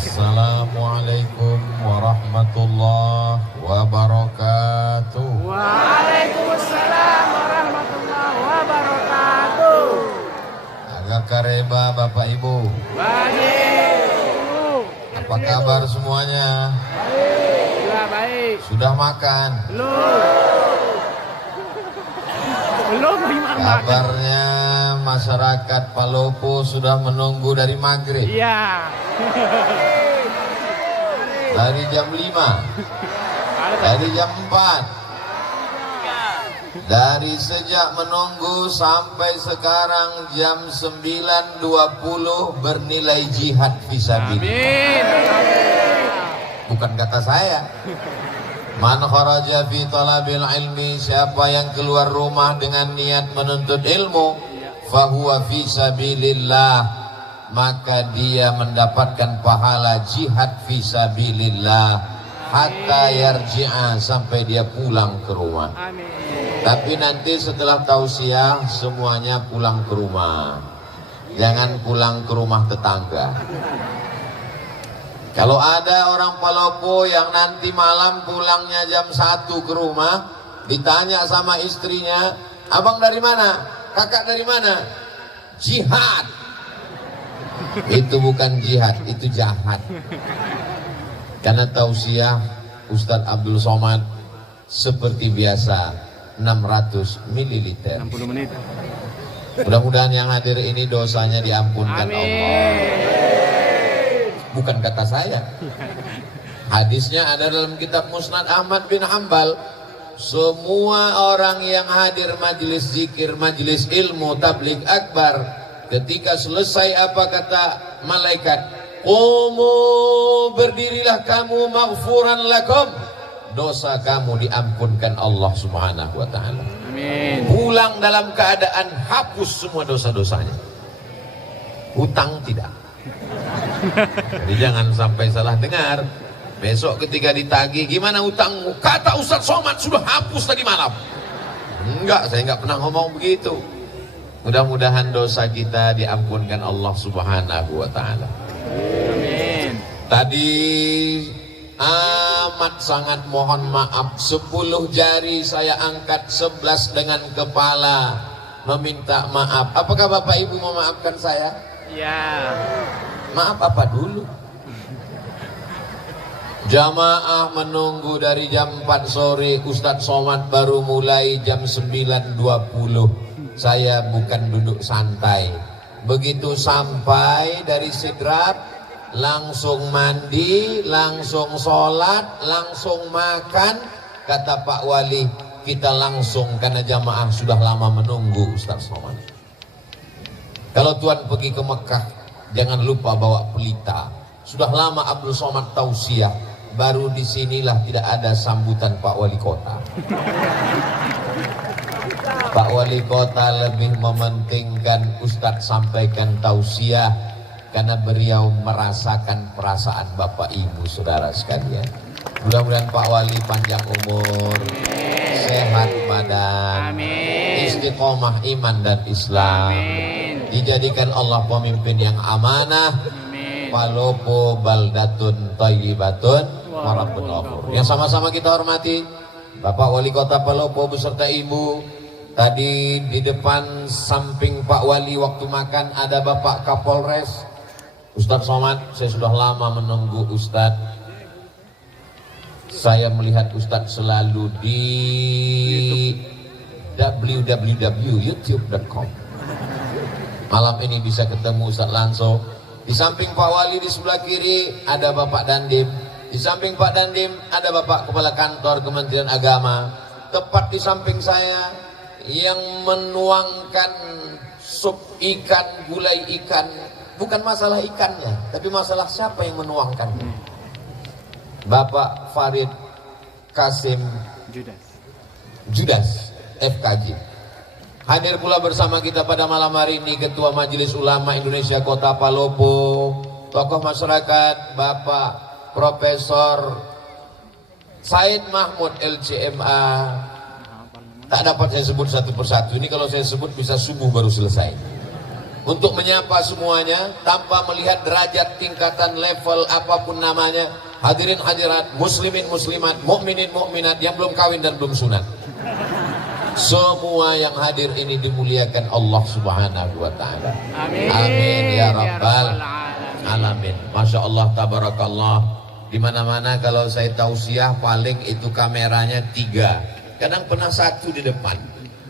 Assalamualaikum warahmatullahi wabarakatuh. Waalaikumsalam warahmatullahi wabarakatuh. Agak kareba Bapak Ibu. Baik. Apa kabar semuanya? Baik. Ya, baik. Sudah makan? Belum gimana? Kabarnya masyarakat Palopo sudah menunggu dari maghrib. Iya. Dari jam 5. Dari jam 4. Dari sejak menunggu sampai sekarang jam 9.20 bernilai jihad fisabilillah. Amin. Bukan kata saya. Man kharaja fi talabil ilmi, siapa yang keluar rumah dengan niat menuntut ilmu, fahuwa fi sabilillah, maka dia mendapatkan pahala jihad fi sabilillah hatta yarji'a, sampai dia pulang ke rumah. Amin. Tapi nanti setelah tausiah semuanya pulang ke rumah. Jangan pulang ke rumah tetangga. Kalau ada orang Palopo yang nanti malam pulangnya jam 1 ke rumah, ditanya sama istrinya, abang dari mana? Kakak dari mana? Jihad. Itu bukan jihad, itu jahat. Karena tausiah Ustadz Abdul Somad seperti biasa 600 ml. 60 menit. Mudah-mudahan yang hadir ini dosanya diampunkan Allah. Bukan kata saya. Hadisnya ada dalam kitab Musnad Ahmad bin Hanbal. Semua orang yang hadir majelis zikir, majelis ilmu, tabligh akbar, ketika selesai apa kata malaikat? Qumu, berdirilah kamu, maghfuran lakum, dosa kamu diampunkan Allah subhanahu wa ta'ala. Amin. Pulang dalam keadaan hapus semua dosa-dosanya. Hutang tidak. Jadi jangan sampai salah dengar. Besok ketika ditagih, gimana utangmu? Kata Ustadz Somad sudah hapus tadi malam. Enggak, saya enggak pernah ngomong begitu. Mudah-mudahan dosa kita diampunkan Allah subhanahu wa ta'ala. Amin. Tadi amat sangat mohon maaf, 10 jari saya angkat, 11 dengan kepala meminta maaf. Apakah Bapak Ibu memaafkan saya? Ya. Maaf apa dulu? Jamaah menunggu dari jam 4 sore, Ustadz Somad baru mulai jam 9.20. Saya bukan duduk santai. Begitu sampai dari Sidrap, langsung mandi, langsung sholat, langsung makan. Kata Pak Wali, kita langsung karena jamaah sudah lama menunggu Ustadz Somad. Kalau Tuhan pergi ke Mekah, jangan lupa bawa pelita. Sudah lama Abdul Somad tausiah, baru disinilah tidak ada sambutan Pak Wali Kota. Pak Wali Kota lebih mementingkan Ustadz sampaikan tausiah karena beliau merasakan perasaan Bapak Ibu saudara sekalian. Mudah-mudahan Pak Wali panjang umur, sehat badan, istiqomah iman dan Islam. Dijadikan Allah pemimpin yang amanah. Palopo baldatun thayyibatun warabun ghafur. Yang sama-sama kita hormati Bapak Wali Kota Palopo beserta Ibu. Tadi di depan samping Pak Wali waktu makan ada Bapak Kapolres Ustadz Somad. Saya sudah lama menunggu Ustadz. Saya melihat Ustadz selalu di www.youtube.com. Malam ini bisa ketemu Ustadz langsung. Di samping Pak Wali di sebelah kiri ada Bapak Dandim. Di samping Pak Dandim ada Bapak Kepala Kantor Kementerian Agama. Tepat di samping saya yang menuangkan sup ikan, gulai ikan. Bukan masalah ikannya, tapi masalah siapa yang menuangkannya. Bapak Farid Kasim Judas FKG. Hadir pula bersama kita pada malam hari ini Ketua Majelis Ulama Indonesia Kota Palopo, tokoh masyarakat Bapak Profesor Said Mahmud LCMA. Tak dapat saya sebut satu persatu. Ini kalau saya sebut bisa subuh baru selesai. untuk menyapa semuanya tanpa melihat derajat, tingkatan, level apapun namanya. Hadirin hadirat, muslimin muslimat, mukminin mukminat yang belum kawin dan belum sunat. Semua yang hadir ini dimuliakan Allah Subhanahu wa taala. Amin. Amin ya rabbal alamin. alamin. Masya Allah, tabarakallah. Di mana-mana kalau saya tausiah paling itu kameranya 3. Kadang pernah 1 di depan,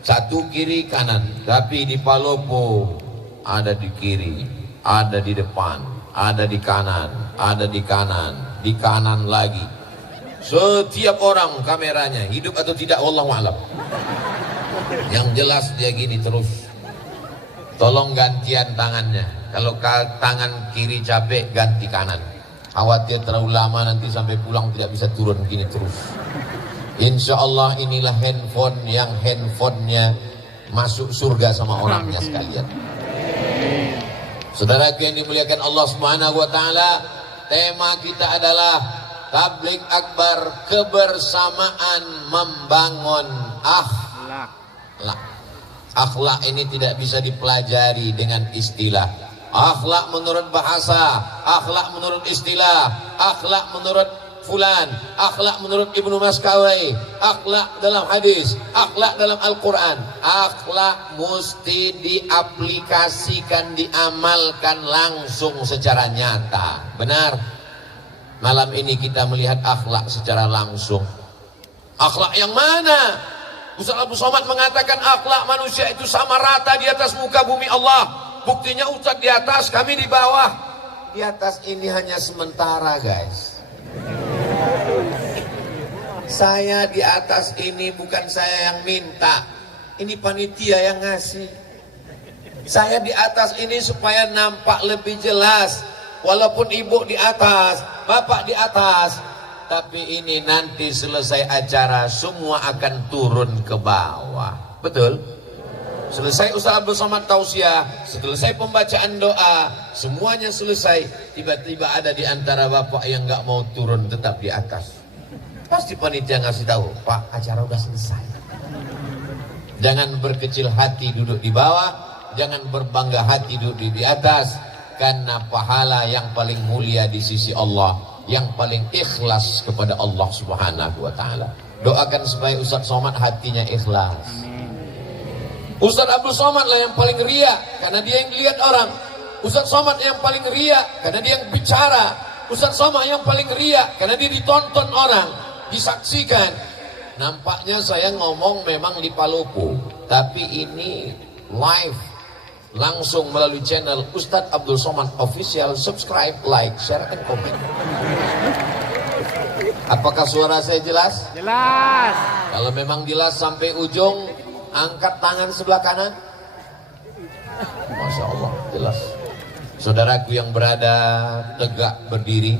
1 kiri kanan. Tapi di Palopo ada di kiri, ada di depan, ada di kanan, ada di kanan, di kanan lagi. Setiap orang kameranya, hidup atau tidak wallahu a'lam. Yang jelas dia gini terus. Tolong gantian tangannya. Kalau tangan kiri capek, ganti kanan. Khawatir terlalu lama nanti sampai pulang tidak bisa turun, gini terus. Insya Allah inilah handphone yang handphonenya masuk surga sama orangnya sekalian. Saudaraku yang dimuliakan Allah Subhanahu wa taala, tema kita adalah Tabligh Akbar, kebersamaan membangun akhlak. Akhlak ini tidak bisa dipelajari dengan istilah. Akhlak menurut bahasa, akhlak menurut istilah, akhlak menurut fulan, akhlak menurut Ibnu Maskawai, akhlak dalam hadis, akhlak dalam Al-Quran. Akhlak mesti diaplikasikan, diamalkan langsung secara nyata. Benar? Malam ini kita melihat akhlak secara langsung. Akhlak yang mana? Ustaz Abdul Somad mengatakan akhlak manusia itu sama rata di atas muka bumi Allah. Buktinya Ustaz di atas, kami di bawah. Di atas ini hanya sementara, guys. Saya di atas ini bukan saya yang minta, ini panitia yang ngasih. Saya di atas ini supaya nampak lebih jelas. Walaupun ibu di atas, bapak di atas, tapi ini nanti selesai acara semua akan turun ke bawah. Betul? Selesai Ustaz Abdul Somad tausiah, selesai pembacaan doa, semuanya selesai. Tiba-tiba ada di antara bapak yang nggak mau turun, tetap di atas. Pasti panitia ngasih tahu, Pak, acara udah selesai. Jangan berkecil hati duduk di bawah, jangan berbangga hati duduk di atas, karena pahala yang paling mulia di sisi Allah, yang paling ikhlas kepada Allah Subhanahu wa taala. Doakan supaya Ustaz Somad hatinya ikhlas. Ustaz Abdul Somad lah yang paling ria, karena dia yang lihat orang. Ustaz Somad yang paling ria, karena dia yang bicara. Ustaz Somad yang paling ria, karena dia ditonton orang, disaksikan. Nampaknya saya ngomong memang di Palopo, tapi ini live, langsung melalui channel Ustaz Abdul Somad Official. Subscribe, like, share, and comment. Apakah suara saya jelas? Jelas. Kalau memang jelas sampai ujung, angkat tangan sebelah kanan. Masya Allah, jelas. Saudaraku yang berada tegak berdiri,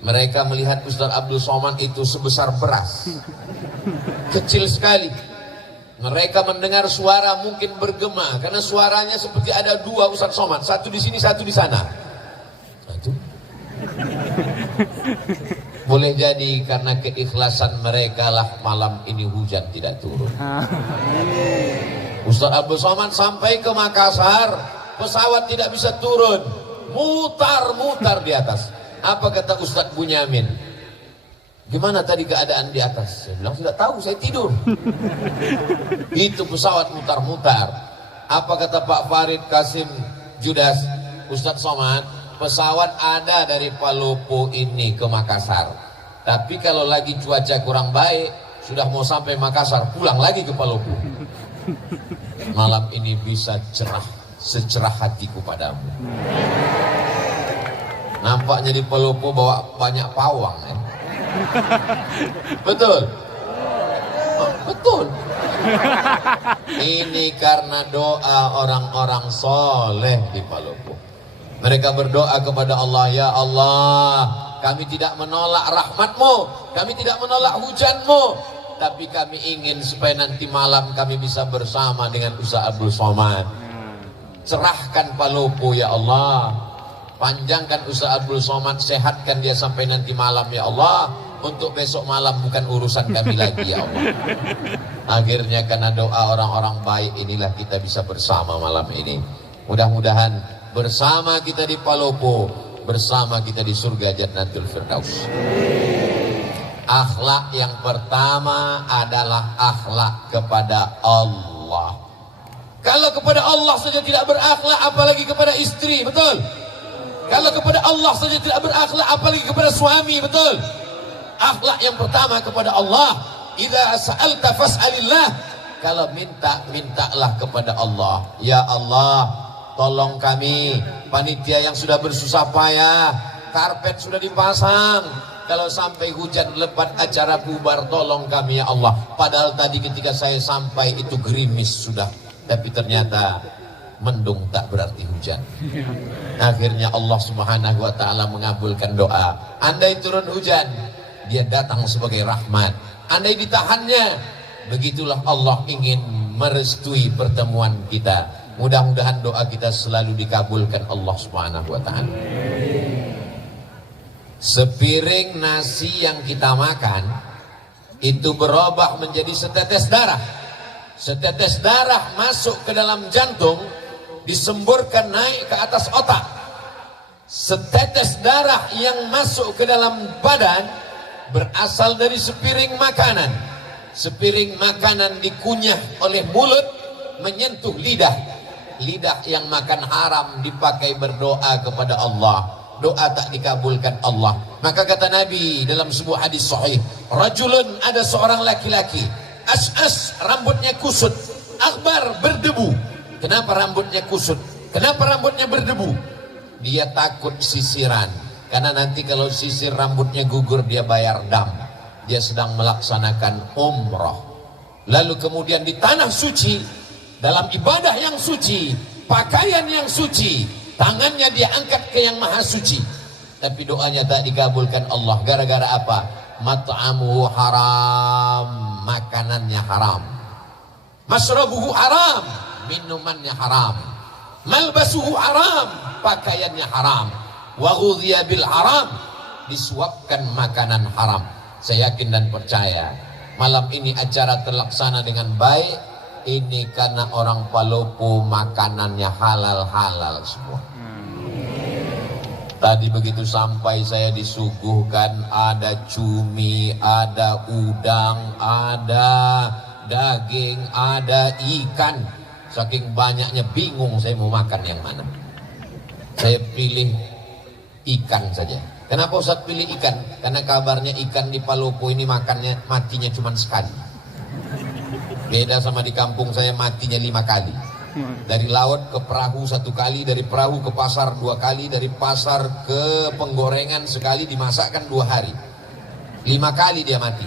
mereka melihat Ustaz Abdul Somad itu sebesar beras, kecil sekali. Mereka mendengar suara mungkin bergema, karena suaranya seperti ada 2 Ustaz Somad, satu di sini, satu di sana. Itu boleh jadi karena keikhlasan mereka lah malam ini hujan tidak turun. Ustaz Abdul Somad sampai ke Makassar, pesawat tidak bisa turun, mutar-mutar di atas. Apa kata Ustaz Bunyamin? Gimana tadi keadaan di atas? Saya bilang tidak tahu, saya tidur. Itu pesawat mutar-mutar. Apa kata Pak Farid Kasim Judas? Ustaz Somad, pesawat ada dari Palopo ini ke Makassar, tapi kalau lagi cuaca kurang baik, sudah mau sampai Makassar, pulang lagi ke Palopo. Malam ini bisa cerah, secerah hatiku padamu. Nampaknya di Palopo bawa banyak pawang, ya? Betul? Oh, betul. Ini karena doa orang-orang soleh di Palopo. Mereka berdoa kepada Allah, ya Allah, kami tidak menolak rahmat-Mu, kami tidak menolak hujan-Mu, tapi kami ingin supaya nanti malam kami bisa bersama dengan Ustaz Abdul Somad. Cerahkan Palopo ya Allah, panjangkan Ustaz Abdul Somad, sehatkan dia sampai nanti malam ya Allah. Untuk besok malam bukan urusan kami lagi ya Allah. Akhirnya karena doa orang-orang baik inilah kita bisa bersama malam ini. Mudah-mudahan bersama kita di Palopo, bersama kita di surga Jannatul Firdaus. Akhlak yang pertama adalah akhlak kepada Allah. Kalau kepada Allah saja tidak berakhlak, apalagi kepada istri, betul? Kalau kepada Allah saja tidak berakhlak, apalagi kepada suami, betul? Akhlak yang pertama kepada Allah. Idza sa'alta fas'alillah. Kalau minta, mintalah kepada Allah. Ya Allah, tolong kami, panitia yang sudah bersusah payah, karpet sudah dipasang. Kalau sampai hujan lebat acara bubar, tolong kami ya Allah. Padahal tadi ketika saya sampai itu gerimis sudah. Tapi ternyata mendung tak berarti hujan. Akhirnya Allah Subhanahu wa ta'ala mengabulkan doa. Andai turun hujan, dia datang sebagai rahmat. Andai ditahannya, begitulah Allah ingin merestui pertemuan kita. Mudah-mudahan doa kita selalu dikabulkan Allah Subhanahu wa ta'ala. Sepiring nasi yang kita makan itu berubah menjadi setetes darah. Setetes darah masuk ke dalam jantung, disemburkan naik ke atas otak. Setetes darah yang masuk ke dalam badan berasal dari sepiring makanan. Sepiring makanan dikunyah oleh mulut, menyentuh lidah. Lidah yang makan haram dipakai berdoa kepada Allah. Doa tak dikabulkan Allah. Maka kata Nabi dalam sebuah hadis sahih, rajulun, ada seorang laki-laki, as'as, rambutnya kusut, akbar, berdebu. Kenapa rambutnya kusut? Kenapa rambutnya berdebu? Dia takut sisiran, karena nanti kalau sisir rambutnya gugur dia bayar dam. Dia sedang melaksanakan umrah. Lalu kemudian di tanah suci, dalam ibadah yang suci, pakaian yang suci, tangannya dia angkat ke yang maha suci. Tapi doanya tak dikabulkan Allah. Gara-gara apa? Mat'amuhu haram, makanannya haram. Masrabuhu haram, minumannya haram. Malbasuhu haram, pakaiannya haram. Wa ghudhiya bil haram, disuapkan makanan haram. Saya yakin dan percaya malam ini acara terlaksana dengan baik. Ini karena orang Palopo makanannya halal-halal semua. Tadi begitu sampai saya disuguhkan ada cumi, ada udang, ada daging, ada ikan. Saking banyaknya bingung saya mau makan yang mana. Saya pilih ikan saja. Kenapa Ustaz pilih ikan? Karena kabarnya ikan di Palopo ini makannya matinya cuma sekali. Beda sama di kampung saya matinya 5 kali. Dari laut ke perahu 1 kali, dari perahu ke pasar 2 kali, dari pasar ke penggorengan sekali, dimasakkan 2 hari. 5 kali dia mati.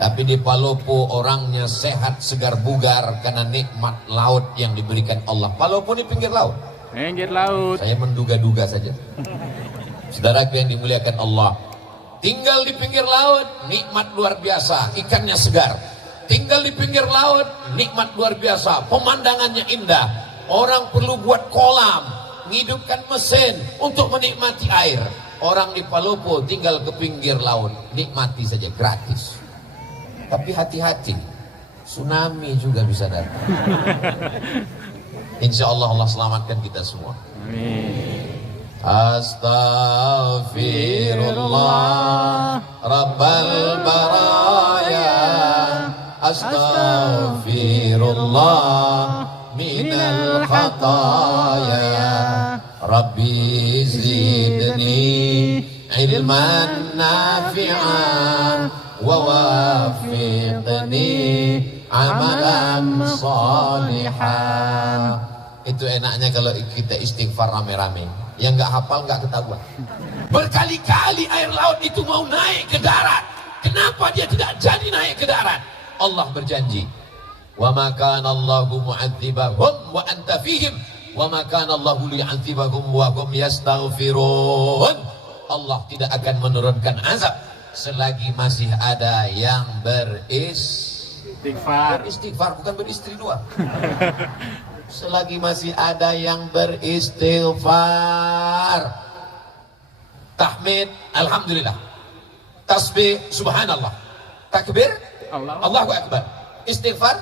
Tapi di Palopo orangnya sehat, segar, bugar karena nikmat laut yang diberikan Allah. Palopo ini pinggir laut. Pinggir laut. Saya menduga-duga saja. Saudaraku yang dimuliakan Allah, tinggal di pinggir laut, nikmat luar biasa, ikannya segar. Tinggal di pinggir laut, nikmat luar biasa, pemandangannya indah. Orang perlu buat kolam, ngidupkan mesin untuk menikmati air. Orang di Palopo tinggal ke pinggir laut, nikmati saja gratis. Tapi hati-hati, tsunami juga bisa datang. Insya Allah Allah selamatkan kita semua. Amin. Astaghfirullah Rabbal baraya, astaghfirullah minal khataya, Rabbi zidni ilman nafi'an wa wafiqni amalan salihan. Itu enaknya kalau kita istighfar rame-rame. Yang nggak hafal nggak ketahuan. Berkali-kali air laut itu mau naik ke darat. Kenapa dia tidak jadi naik ke darat? Allah berjanji, wa ma kana Allahu mu'adzibahum wa anta fihim wa ma kana Allahu li'adzibahum wa hum yastaghfirun. Allah tidak akan menurunkan azab selagi masih ada yang Istighfar. beristighfar, bukan beristri 2. Selagi masih ada yang beristighfar, tahmid alhamdulillah, tasbih subhanallah, takbir Allahu akbar, istighfar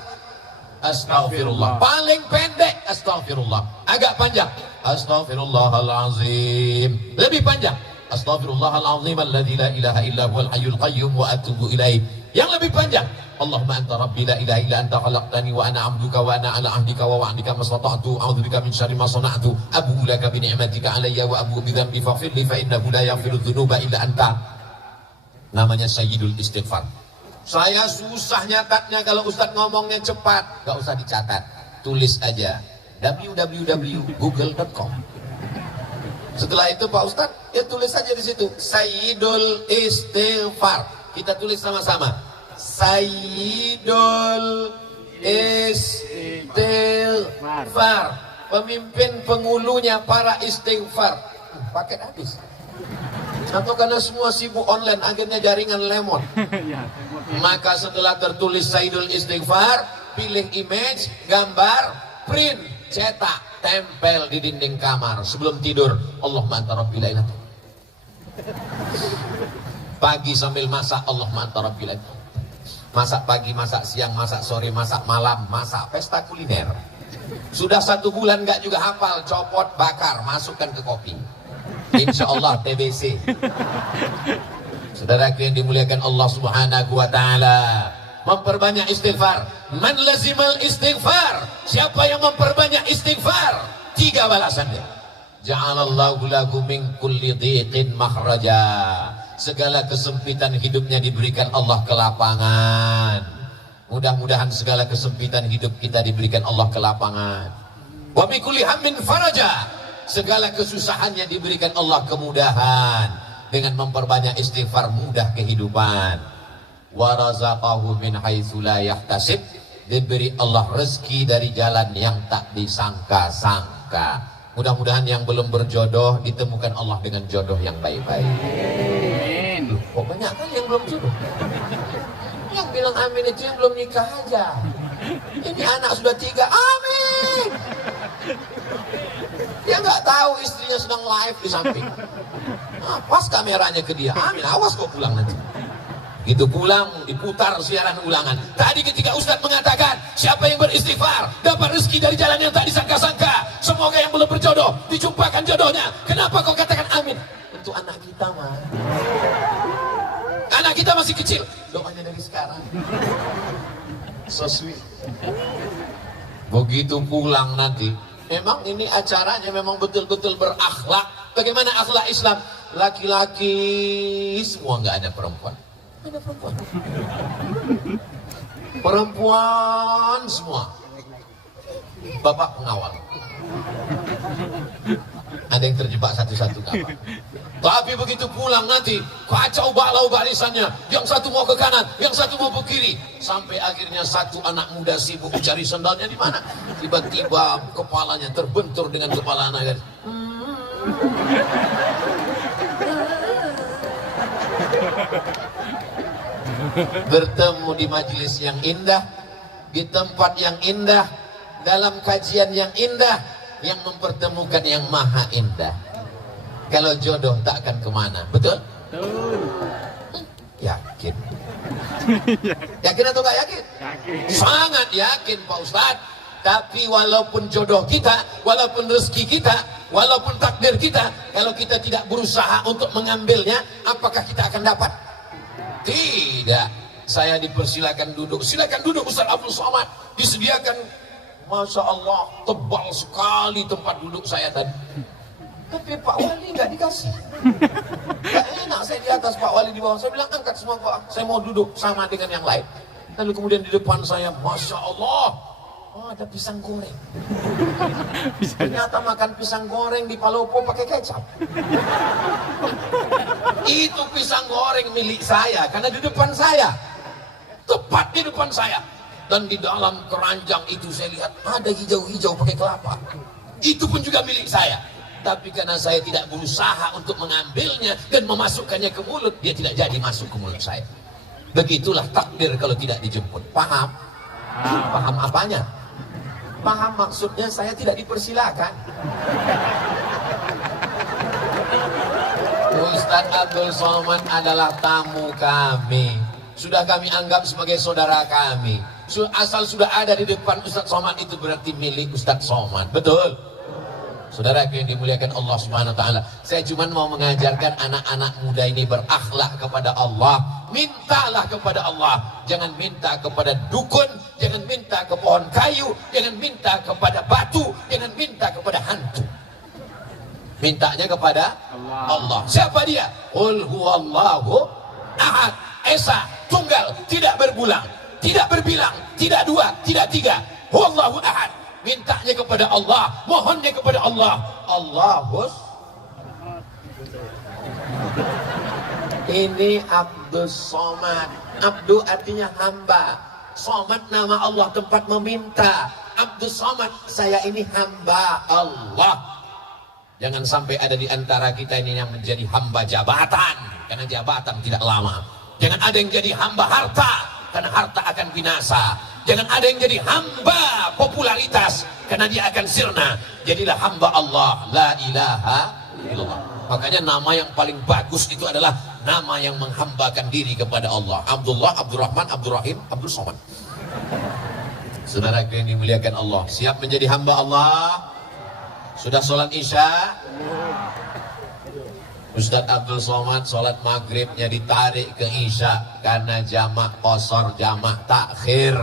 Astaghfirullah. Paling pendek astaghfirullah. Agak panjang astaghfirullahalazim. Lebih panjang astaghfirullahalazim alladzi la ilaha illa huwal hayyul qayyum wa atubu ilaih. Yang lebih panjang Allahumma anta rabbi la ilaha illa anta khalaqtani wa ana 'abduka wa ana 'ala 'ahdika wa wa'dika mastata'tu a'udzubika min syarri ma sana'tu abu'u laka bi ni'matika 'alayya wa abu'u bi dhanbi faghfir li fa innahu la yaghfiru dzunuba illa anta. Namanya sayyidul istighfar. Saya susah nyatatnya kalau Ustadz ngomongnya cepat. Gak usah dicatat, tulis aja www.google.com. Setelah itu Pak Ustadz ya tulis aja di situ sayyidul istighfar. Kita tulis sama-sama sayyidul istighfar, pemimpin pengulunya para istighfar. Paket habis. Atau karena semua sibuk online akhirnya jaringan lemon. Maka setelah tertulis sayyidul istighfar, pilih image, gambar, print, cetak, tempel di dinding kamar sebelum tidur. Allahumma anta rabbil alamin. Pagi sambil masak Allahumma anta rabbil alamin. Masak pagi, masak siang, masak sore, masak malam, masak pesta kuliner. Sudah 1 bulan nggak juga hafal, copot, bakar, masukkan ke kopi. Insya Allah TBC. Saudaraku yang dimuliakan Allah Subhanahu wa ta'ala, memperbanyak istighfar. Man lazimal istighfar, siapa yang memperbanyak istighfar, 3 balasannya. Ja'alallahu lahu min kulli dhiqin makhraja. Segala kesempitan hidupnya diberikan Allah kelapangan. Mudah-mudahan segala kesempitan hidup kita diberikan Allah kelapangan. Wa min kulli hammin faraja. Segala kesusahannya diberikan Allah kemudahan. Dengan memperbanyak istighfar mudah kehidupan. Wa razaqahu min haitsu la yahtasib. Diberi Allah rezeki dari jalan yang tak disangka-sangka. Mudah-mudahan yang belum berjodoh ditemukan Allah dengan jodoh yang baik-baik. Loh, kok banyak kan yang belum jodoh? Yang bilang amin itu yang belum nikah aja. Ini anak sudah 3, amin. Dia nggak tahu istrinya sedang live di samping. Nah, pas kameranya ke dia, amin, awas kok pulang nanti. Gitu pulang, diputar siaran ulangan. Tadi ketika Ustadz mengatakan, siapa yang beristighfar dapat rezeki dari jalan yang tak disangka-sangka. Semoga yang belum berjodoh dijumpakan jodohnya. Kenapa kau katakan amin? Untuk anak kita mah. Anak kita masih kecil, doanya dari sekarang. So sweet. Begitu pulang nanti, memang ini acaranya memang betul-betul berakhlak. Bagaimana akhlak Islam? Laki-laki semua, nggak ada perempuan. Ada perempuan. Perempuan semua. Bapak pengawal. Ada yang terjebak satu-satu kapal. Tapi begitu pulang nanti kacau balau barisannya. Yang satu mau ke kanan, yang satu mau ke kiri. Sampai akhirnya satu anak muda sibuk mencari sendalnya di mana. Tiba-tiba kepalanya terbentur dengan kepala anak. Bertemu di majelis yang indah, di tempat yang indah, dalam kajian yang indah, yang mempertemukan yang maha indah. Kalau jodoh tak akan kemana, betul? Yakin? Yakin atau gak yakin? Yakin. Sangat yakin Pak Ustadz. Tapi walaupun jodoh kita, walaupun rezeki kita, walaupun takdir kita, kalau kita tidak berusaha untuk mengambilnya, apakah kita akan dapat? Tidak. Saya dipersilakan duduk. Silakan duduk Ustaz Abdul Somad. Disediakan, Masya Allah, tebal sekali tempat duduk saya tadi. Tapi Pak Wali nggak dikasih. Gak enak saya di atas, Pak Wali di bawah. Saya bilang angkat semua Pak, saya mau duduk sama dengan yang lain. Lalu kemudian di depan saya, Masya Allah, oh ada pisang goreng. Ternyata makan pisang goreng di Palopo pakai kecap. Itu pisang goreng milik saya, karena di depan saya, tepat di depan saya. Dan di dalam keranjang itu saya lihat ada hijau-hijau pakai kelapa. Itu pun juga milik saya. Tapi karena saya tidak berusaha untuk mengambilnya dan memasukkannya ke mulut, dia tidak jadi masuk ke mulut saya. Begitulah takdir kalau tidak dijemput. Paham? Paham apanya? Paham maksudnya saya tidak dipersilakan. Ustadz Abdul Somad adalah tamu kami. Sudah kami anggap sebagai saudara kami. Asal sudah ada di depan Ustadz Somad itu berarti milik Ustadz Somad. Betul? Saudara yang dimuliakan Allah Subhanahu wa taala, saya cuma mau mengajarkan anak-anak muda ini berakhlak kepada Allah. Mintalah kepada Allah, jangan minta kepada dukun, jangan minta ke pohon kayu, jangan minta kepada batu, jangan minta kepada hantu. Mintanya kepada Allah. Siapa dia? Qul huwallahu ahad, esa, tunggal, tidak berbulang, tidak berbilang, tidak dua, tidak tiga. Huwallahu ahad. Mintanya kepada Allah, mohonnya kepada Allah. Allahus. Ini Abdul Somad. Abdul artinya hamba. Somad nama Allah, tempat meminta. Abdul Somad, saya ini hamba Allah. Jangan sampai ada di antara kita ini yang menjadi hamba jabatan, karena jabatan tidak lama. Jangan ada yang jadi hamba harta, karena harta akan binasa. Jangan ada yang jadi hamba popularitas, karena dia akan sirna. Jadilah hamba Allah, la ilaha illallah. Makanya nama yang paling bagus itu adalah nama yang menghambakan diri kepada Allah. Abdullah, Abdurrahman, Abdurrahim, Abdul Somad. Saudara yang dimuliakan Allah, siap menjadi hamba Allah? Sudah sholat isya? Ustadz Abdul Somad sholat maghribnya ditarik ke isya karena jamak qasar, jamak takhir.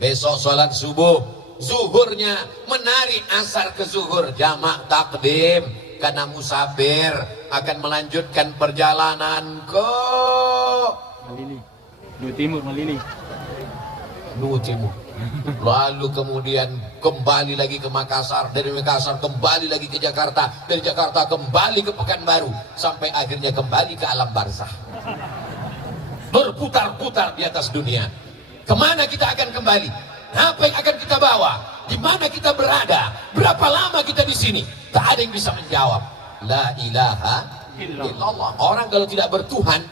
Besok sholat subuh, zuhurnya menarik asar ke zuhur, jamak takdim karena musafir akan melanjutkan perjalanan ke Malini, Nuh Timur, Malini. Nuh Timur. Lalu kemudian kembali lagi ke Makassar, dari Makassar kembali lagi ke Jakarta, dari Jakarta kembali ke Pekanbaru, sampai akhirnya kembali ke alam barzah. Berputar-putar di atas dunia. Kemana kita akan kembali? Apa yang akan kita bawa? Di mana kita berada? Berapa lama kita di sini? Tak ada yang bisa menjawab. La ilaha illallah. Orang kalau tidak bertuhan,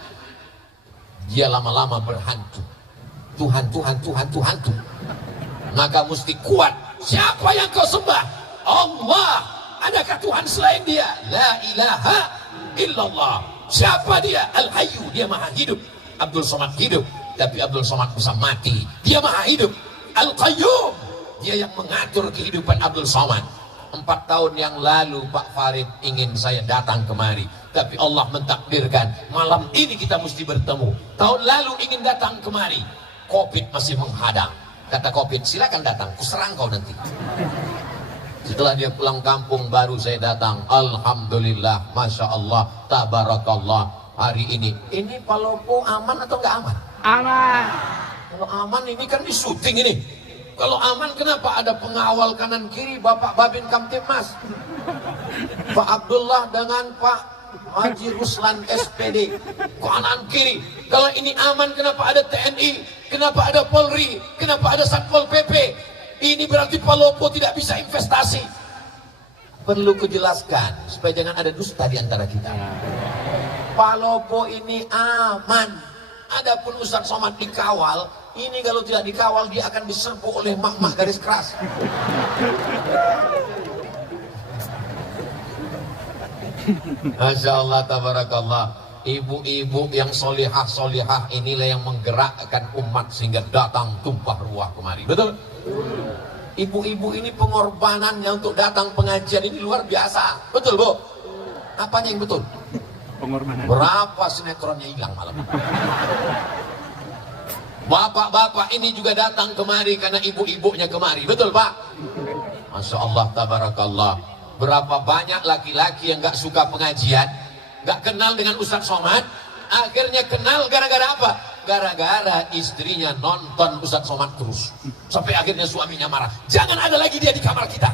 dia lama-lama berhantu. Tuhan, Tuhan, Tuhan, Tuhan, Tuhan. Maka mesti kuat. Siapa yang kau sembah? Allah. Adakah Tuhan selain dia? La ilaha illallah. Siapa dia? Al-Hayyu. Dia maha hidup. Abdul Somad hidup, tapi Abdul Somad bisa mati. Dia maha hidup. Al-Qayyum. Dia yang mengatur kehidupan Abdul Somad. 4 tahun yang lalu Pak Farid ingin saya datang kemari, tapi Allah mentakdirkan malam ini kita mesti bertemu. Tahun lalu ingin datang kemari, Covid masih menghadang. Kata Covid, silakan datang, kuserang kau nanti. Setelah dia pulang kampung baru saya datang. Alhamdulillah, Masya Allah, Tabarakallah. Hari ini Palopo aman atau nggak aman? Aman. Kalau aman ini kan di syuting ini. Kalau aman kenapa ada pengawal kanan kiri Bapak Babin Kamtibmas, Pak Abdullah dengan Pak Haji Ruslan SPD kanan kiri. Kalau ini aman kenapa ada TNI, kenapa ada Polri, kenapa ada Satpol PP? Ini berarti Palopo tidak bisa investasi. Perlu kujelaskan supaya jangan ada dusta di antara kita. Palopo ini aman. Adapun Ustadz Somad dikawal, ini kalau tidak dikawal dia akan diserbu oleh mak-mak garis keras. Masya Allah, tabarakallah. Ibu-ibu yang solihah-solihah inilah yang menggerakkan umat sehingga datang tumpah ruah kemari. Betul? Ibu-ibu ini pengorbanannya untuk datang pengajian ini luar biasa. Betul, Bu? Apanya yang betul? Pengorbanan. Berapa sinetronnya hilang malam? Bapak-bapak ini juga datang kemari karena ibu-ibunya kemari. Betul, Pak? Masya Allah, tabarakallah. Berapa banyak laki-laki yang gak suka pengajian, gak kenal dengan Ustadz Somad, akhirnya kenal gara-gara apa? Gara-gara istrinya nonton Ustadz Somad terus, sampai akhirnya suaminya marah. Jangan ada lagi dia di kamar kita.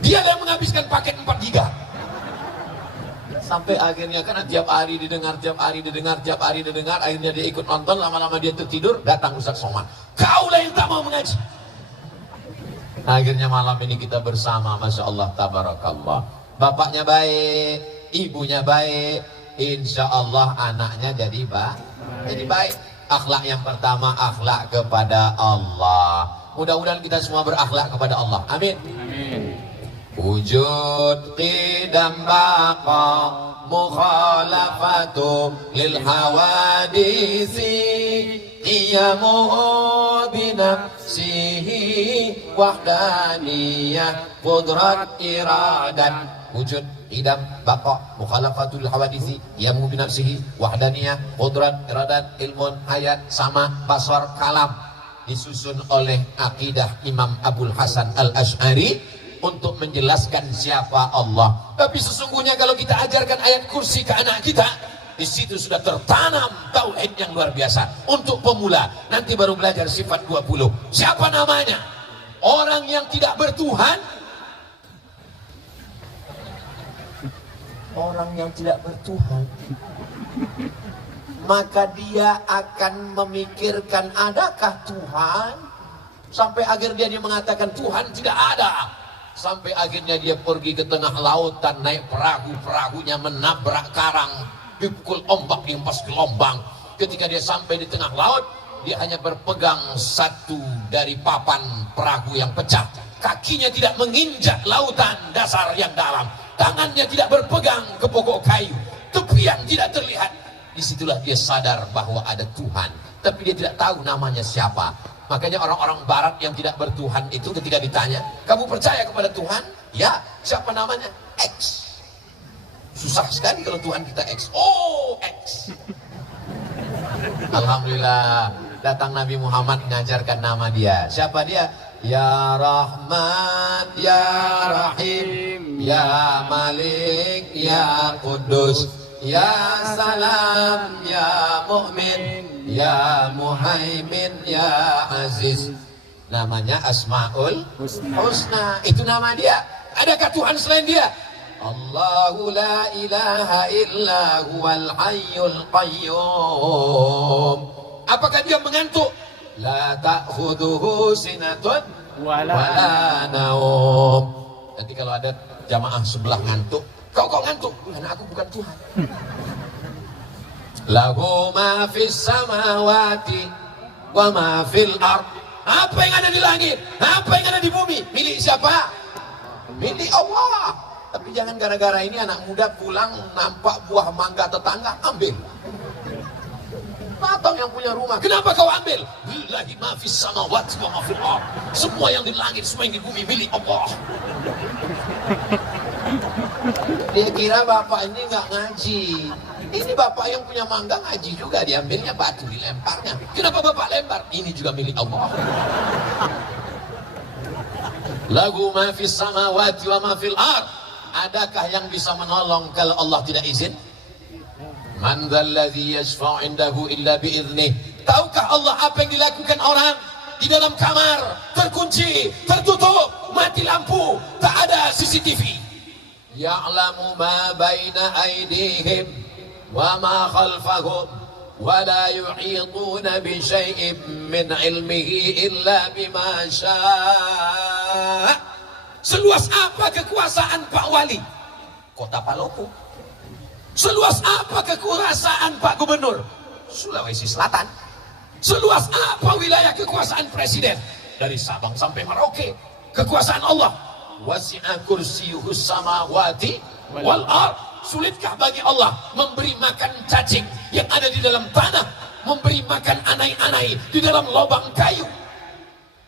Dia yang menghabiskan paket 4 giga. Sampai akhirnya karena tiap hari didengar, akhirnya dia ikut nonton, lama-lama dia tertidur, datang Ustadz Somad. Kaulah yang tak mau mengaji. Akhirnya malam ini kita bersama, Masya Allah, tabarakallah. Bapaknya baik, ibunya baik, insya Allah anaknya jadi baik. Akhlak yang pertama, akhlak kepada Allah. Mudah-mudahan kita semua berakhlak kepada Allah. Amin. Amin. Wujud qidam baqa mukhalafatu lil hawadisi qiyamuhu binafsihi wahdaniyah qudrat iradat wujud idam baqa mukhalafatul hawadisi qiyamuhu binafsihi wahdaniyah qudrat iradat ilmun hayat sama basar kalam, disusun oleh akidah Imam Abul Hasan Al-Asy'ari untuk menjelaskan siapa Allah. Tapi sesungguhnya kalau kita ajarkan ayat kursi ke anak kita, di situ sudah tertanam tauhid yang luar biasa. Untuk pemula, nanti baru belajar sifat 20. Siapa namanya? Orang yang tidak bertuhan. Orang yang tidak bertuhan, maka dia akan memikirkan adakah Tuhan, sampai akhirnya dia mengatakan Tuhan tidak ada, sampai akhirnya dia pergi ke tengah lautan naik perahu-perahunya menabrak karang, dipukul ombak, dihempas gelombang. Ketika dia sampai di tengah laut, dia hanya berpegang satu dari papan perahu yang pecah, kakinya tidak menginjak lautan dasar yang dalam, tangannya tidak berpegang ke pokok kayu, tepian tidak terlihat. Disitulah dia sadar bahwa ada Tuhan, tapi dia tidak tahu namanya siapa. Makanya orang-orang barat yang tidak bertuhan itu ketika ditanya, kamu percaya kepada Tuhan? Ya. Siapa namanya? X. Susah sekali kalau Tuhan kita X. Oh, X. Alhamdulillah, datang Nabi Muhammad mengajarkan nama dia. Siapa dia? Ya Rahman, Ya Rahim, Ya Malik, Ya Kudus, Ya Salam, Ya Mu'min, Ya Muhaimin, Ya Aziz. Namanya Asmaul Husna. Itu nama dia. Adakah Tuhan selain dia? Allahu la ilaha illa huwal hayyul qayyum. Apakah dia mengantuk? La ta'khuduhu sinatun wala naum. Nanti kalau ada jamaah sebelah ngantuk, kau ngantuk? Karena aku bukan Tuhan. Lahu ma fis samawati wa ma fil ard. Apa yang ada di langit, apa yang ada di bumi, milik siapa? Milik Allah. Tapi jangan gara-gara ini anak muda pulang nampak buah mangga tetangga, ambil. Datang yang punya rumah, kenapa kau ambil? Lillahi ma fis samawati wa ma fil ard. Semua yang di langit, semua yang di bumi milik Allah. Dia kira bapak ini nggak ngaji. Ini bapak yang punya mangga ngaji juga, diambilnya batu, dilemparnya. Kenapa bapak lempar? Ini juga milik Allah. Lahu ma fis samawati wa ma fil ard. Adakah yang bisa menolong kalau Allah tidak izin? Man dzalladzi yashfa'u 'indahu illa bi'idnih. Tahukah Allah apa yang dilakukan orang di dalam kamar, terkunci, tertutup, mati lampu, tak ada CCTV? Ya'lamu ma baina aydihim wa ma khalfahum wa la yuhituna bi syai'in min 'ilmihi illa bima syaa'. Seluas apa kekuasaan Pak Wali Kota Palopo? Seluas apa kekuasaan Pak Gubernur Sulawesi Selatan? Seluas apa wilayah kekuasaan Presiden dari Sabang sampai Merauke? Kekuasaan Allah. Wasi'a kursiyuhus samawati wal ard. Sulitkah bagi Allah memberi makan cacing yang ada di dalam tanah, memberi makan anai-anai di dalam lubang kayu?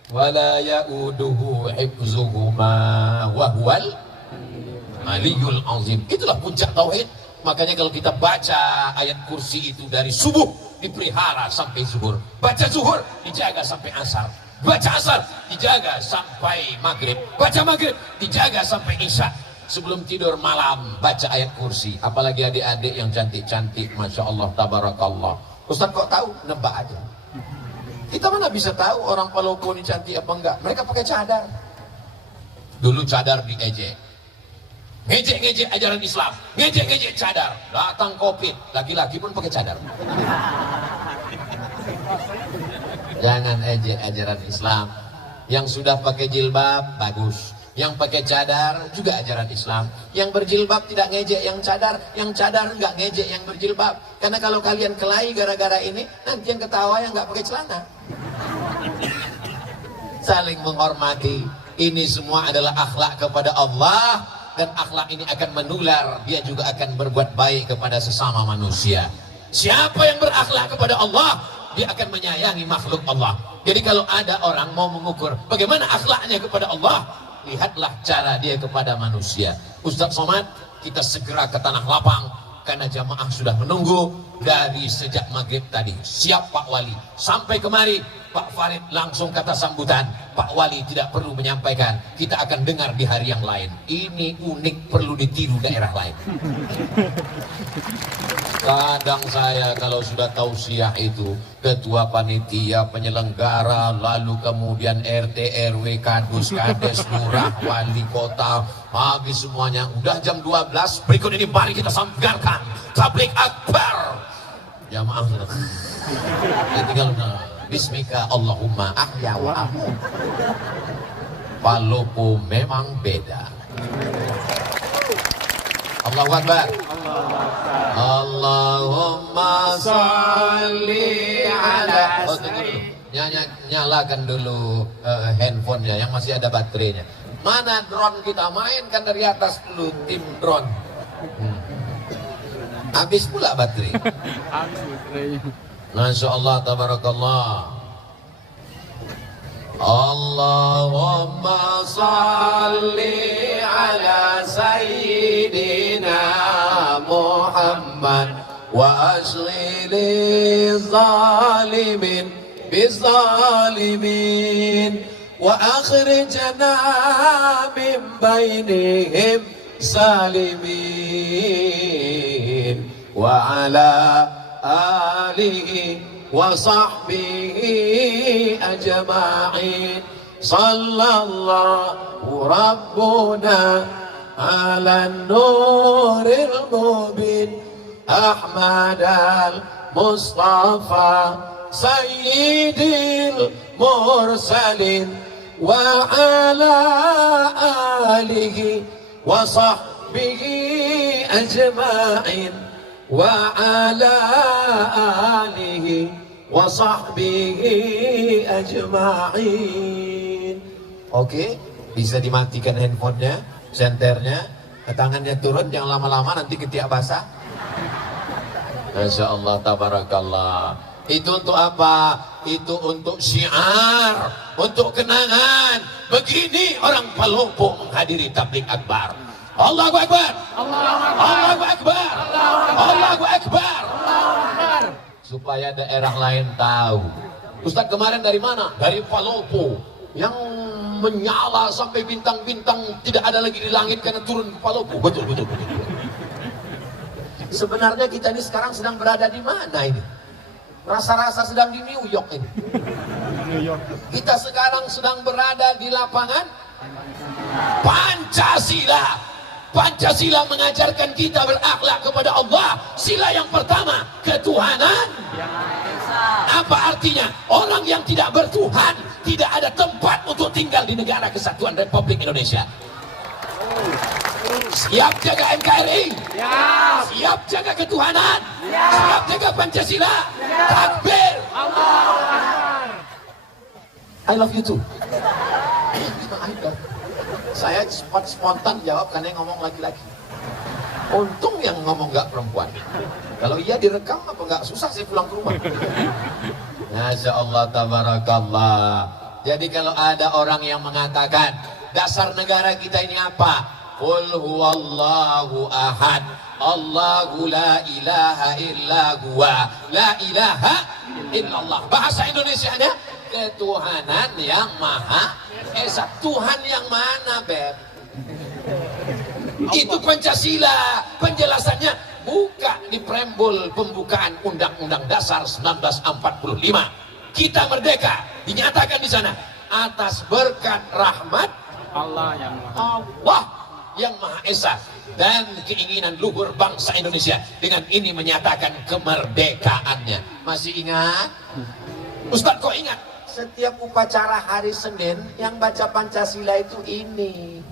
Wala ya'uduhu hifzuhuma wa huwal aliyul azim. Itulah puncak tauhid. Makanya kalau kita baca ayat kursi itu dari subuh dipelihara sampai zuhur, baca zuhur dijaga sampai asar, baca asar dijaga sampai maghrib, baca maghrib dijaga sampai isya. Sebelum tidur malam baca ayat kursi. Apalagi adik-adik yang cantik-cantik, masya Allah, tabarakallah. Ustaz kok tahu? Nebak aja. Kita mana bisa tahu orang Palopo ini cantik apa enggak? Mereka pakai cadar. Dulu cadar diejek, ngejek-ngejek ajaran Islam, ngejek-ngejek cadar. Datang Covid, laki-laki pun pakai cadar. Jangan ejek ajaran Islam. Yang sudah pakai jilbab bagus, yang pakai cadar juga ajaran Islam. Yang berjilbab tidak ngejek yang cadar enggak ngejek yang berjilbab. Karena kalau kalian kelahi gara-gara ini, nanti yang ketawa yang enggak pakai celana. Saling menghormati. Ini semua adalah akhlak kepada Allah, dan akhlak ini akan menular. Dia juga akan berbuat baik kepada sesama manusia. Siapa yang berakhlak kepada Allah, dia akan menyayangi makhluk Allah. Jadi kalau ada orang mau mengukur bagaimana akhlaknya kepada Allah, lihatlah cara dia kepada manusia. Ustaz Somad, kita segera ke Tanah Lapang karena jamaah sudah menunggu dari sejak maghrib tadi. Siap Pak Wali. Sampai kemari Pak Farid langsung kata sambutan, Pak Wali tidak perlu menyampaikan, kita akan dengar di hari yang lain. Ini unik, perlu ditiru daerah lain. Kadang saya kalau sudah tausiah itu, ketua panitia, penyelenggara, lalu kemudian RT, RW, kadus, kades, lurah, wali kota, habis semuanya. Udah jam 12, berikut ini mari kita sampaikan tablik akbar. Jamaah sudah. Tinggal Bismika Allahumma ahya wa amut. Palopo memang beda. Allahu Akbar. Allahumma salli ala. Oh, tunggu dulu. Nyalakan dulu handphonenya yang masih ada baterainya. Mana drone kita, mainkan dari atas dulu, tim drone. Habis pula baterai. Masya Allah, tabarakallah. Allahumma salli ala sayyidina Muhammad wa ashghili zalimin bizalimin wa akhrijna min bainihim salimin wa ala alihi wa sahbihi ajma'in. Sallallahu rabbuna ala nuril mubin Ahmad al-Mustafa sayyidil mursalin wa ala alihi wa sahbihi ajma'in wa ala alihi wa sahbihi ajma'in. Oke, bisa dimatikan handphonenya, senternya, tangannya turun, jangan lama-lama nanti ketiak basah. Masya Allah, tabarakallah. Itu untuk apa? Itu untuk syiar, untuk kenangan. Begini orang Palopo menghadiri tablik akbar. Allahu Akbar. Allahu Akbar. Allahu Akbar. Supaya daerah lain tahu. Ustaz kemarin dari mana? Dari Palopo. Yang menyala sampai bintang-bintang tidak ada lagi di langit karena turun ke Palopo. Betul. Sebenarnya kita ini sekarang sedang berada di mana ini? Rasa-rasa sedang di New York ini. Kita sekarang sedang berada di lapangan Pancasila. Pancasila mengajarkan kita berakhlak kepada Allah. Sila yang pertama, ketuhanan. Apa artinya? Orang yang tidak bertuhan tidak ada tempat untuk tinggal di negara Kesatuan Republik Indonesia. Siap jaga NKRI? Siap jaga ketuhanan? Siap jaga Pancasila? Takbir! I love you too. Saya spontan jawab karena yang ngomong laki-laki. Untung yang ngomong gak perempuan. Kalau iya direkam apa gak susah sih pulang ke rumah. Masya Allah, tabarakallah. Jadi kalau ada orang yang mengatakan dasar negara kita ini apa? Qul huwallahu ahad, Allahu la ilaha illa huwa, la ilaha illallah. Bahasa Indonesianya ketuhanan yang maha esa. Tuhan yang mana, Beb? Itu Pancasila. Penjelasannya buka di preambul pembukaan Undang-Undang Dasar 1945. Kita merdeka, dinyatakan di sana atas berkat rahmat Allah yang maha esa dan keinginan luhur bangsa Indonesia. Dengan ini menyatakan kemerdekaannya. Masih ingat? Ustadz kok ingat? Setiap upacara hari Senin yang baca Pancasila itu ini,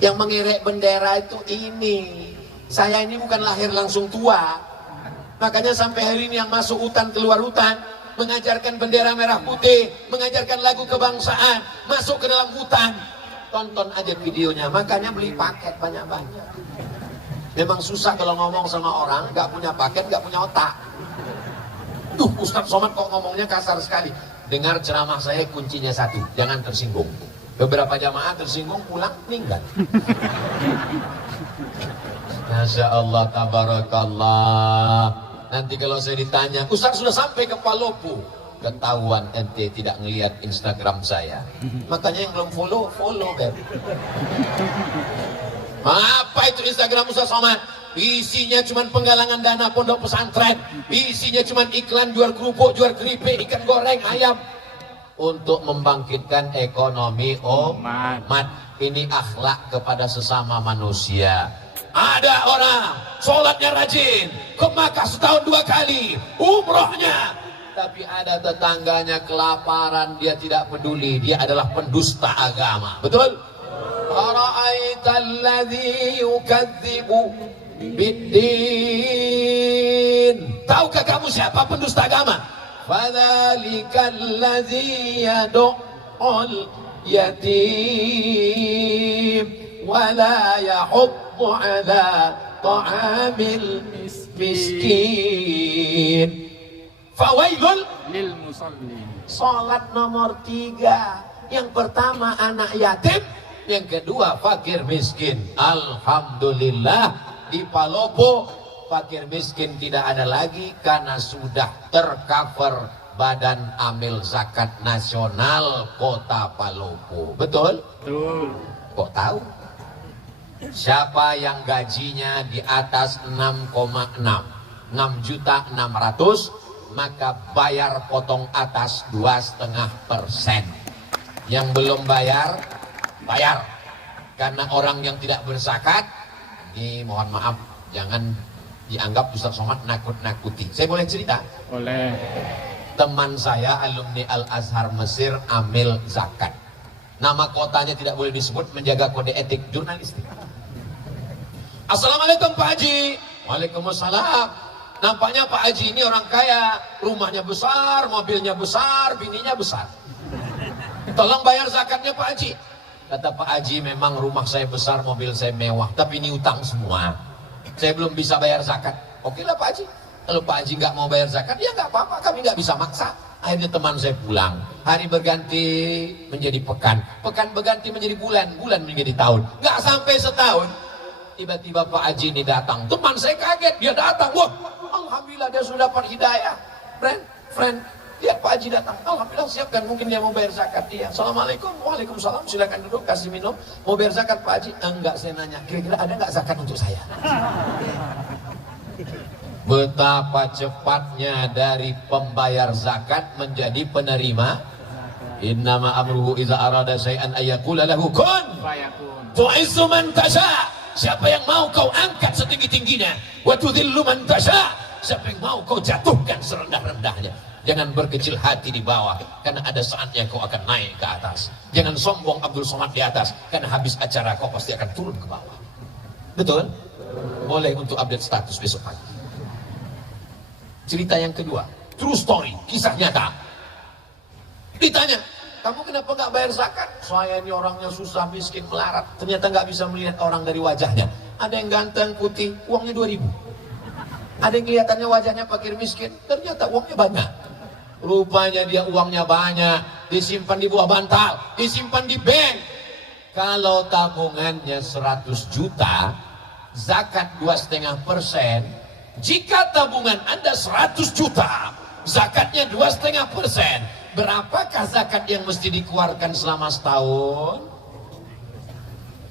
yang mengerek bendera itu ini. Saya ini bukan lahir langsung tua, makanya sampai hari ini yang masuk hutan keluar hutan mengajarkan bendera merah putih, mengajarkan lagu kebangsaan, masuk ke dalam hutan. Tonton aja videonya, makanya beli paket banyak-banyak. Memang susah kalau ngomong sama orang nggak punya paket, nggak punya otak. Duh, Ustadz Somad kok ngomongnya kasar sekali. Dengar ceramah saya kuncinya satu, jangan tersinggung. Beberapa jamaah tersinggung pulang meninggal. Masya Allah, tabarakallah. Nanti kalau saya ditanya, Ustadz sudah sampai ke Palopo, ketahuan ente tidak ngelihat Instagram saya. Makanya yang belum follow, follow kan. Apa itu Instagram Ustadz Somad? Isinya cuma penggalangan dana pondok pesantren, isinya cuma iklan jual kerupuk, jual keripik, ikan goreng, ayam, untuk membangkitkan ekonomi umat. Ini akhlak kepada sesama manusia. Ada orang sholatnya rajin, ke Makkah setahun 2 kali, umrohnya, tapi ada tetangganya kelaparan, dia tidak peduli, dia adalah pendusta agama. Betul? Ara'aital ladzi yukadzibu biddin. Tahukah kamu siapa pendusta agama? Fadzalikal ladzi yad'ul yatim wa la yahuddu ala ta'amil miskin. Fawailul lil musallin. Salat nomor 3. Yang pertama anak yatim, yang kedua fakir miskin. Alhamdulillah di Palopo fakir miskin tidak ada lagi karena sudah tercover Badan Amil Zakat Nasional Kota Palopo. Betul? Betul. Kok tahu? Siapa yang gajinya di atas 6,6 maka bayar potong atas 2,5%. Yang belum bayar, bayar. Karena orang yang tidak berzakat, ini mohon maaf, jangan dianggap Ustadz Somad nakut-nakuti. Saya boleh cerita? Boleh. Teman saya alumni Al-Azhar Mesir amil zakat. Nama kotanya tidak boleh disebut, menjaga kode etik jurnalistik. Assalamualaikum Pak Haji. Waalaikumsalam. Nampaknya Pak Haji ini orang kaya, rumahnya besar, mobilnya besar, bininya besar. Tolong bayar zakatnya Pak Haji. Kata Pak Haji, memang rumah saya besar, mobil saya mewah, tapi ini utang semua. Saya belum bisa bayar zakat. Oke lah Pak Haji. Kalau Pak Haji nggak mau bayar zakat, ya nggak apa-apa, kami nggak bisa maksa. Akhirnya teman saya pulang. Hari berganti menjadi pekan, pekan berganti menjadi bulan, bulan menjadi tahun. Nggak sampai setahun, tiba-tiba Pak Haji ini datang. Teman saya kaget, dia datang. Wah, alhamdulillah dia sudah dapat hidayah. Friend, lihat Pak Haji datang. Alhamdulillah, siapkan, mungkin dia mau bayar zakat. Dia, Assalamualaikum, waalaikumsalam, silakan duduk, kasih minum. Mau bayar zakat Pak Haji? Enggak, saya nanya, kira-kira ada nggak zakat untuk saya? Betapa cepatnya dari pembayar zakat menjadi penerima. Innama amruhu iza arada syai'an ayyakula lahu kun Fayakun. tu'izzu man tasha. Siapa yang mau kau angkat setinggi-tingginya, wa tudhillu man tasha. Siapa yang mau kau jatuhkan serendah-rendahnya. Jangan berkecil hati di bawah, karena ada saatnya kau akan naik ke atas. Jangan sombong Abdul Somad di atas, karena habis acara kau pasti akan turun ke bawah. Betul? Boleh untuk update status besok pagi. Cerita yang kedua, true story, kisah nyata. Ditanya, kamu kenapa nggak bayar zakat? Saya ini orangnya susah, miskin, melarat. Ternyata nggak bisa melihat orang dari wajahnya. Ada yang ganteng, putih, uangnya 2.000. Ada yang kelihatannya wajahnya fakir miskin, ternyata uangnya banyak. Rupanya dia uangnya banyak, disimpan di buah bantal, disimpan di bank. Kalau tabungannya 100 juta, zakat 2,5%. Jika tabungan Anda 100 juta, zakatnya 2,5%. Berapakah zakat yang mesti dikeluarkan selama setahun?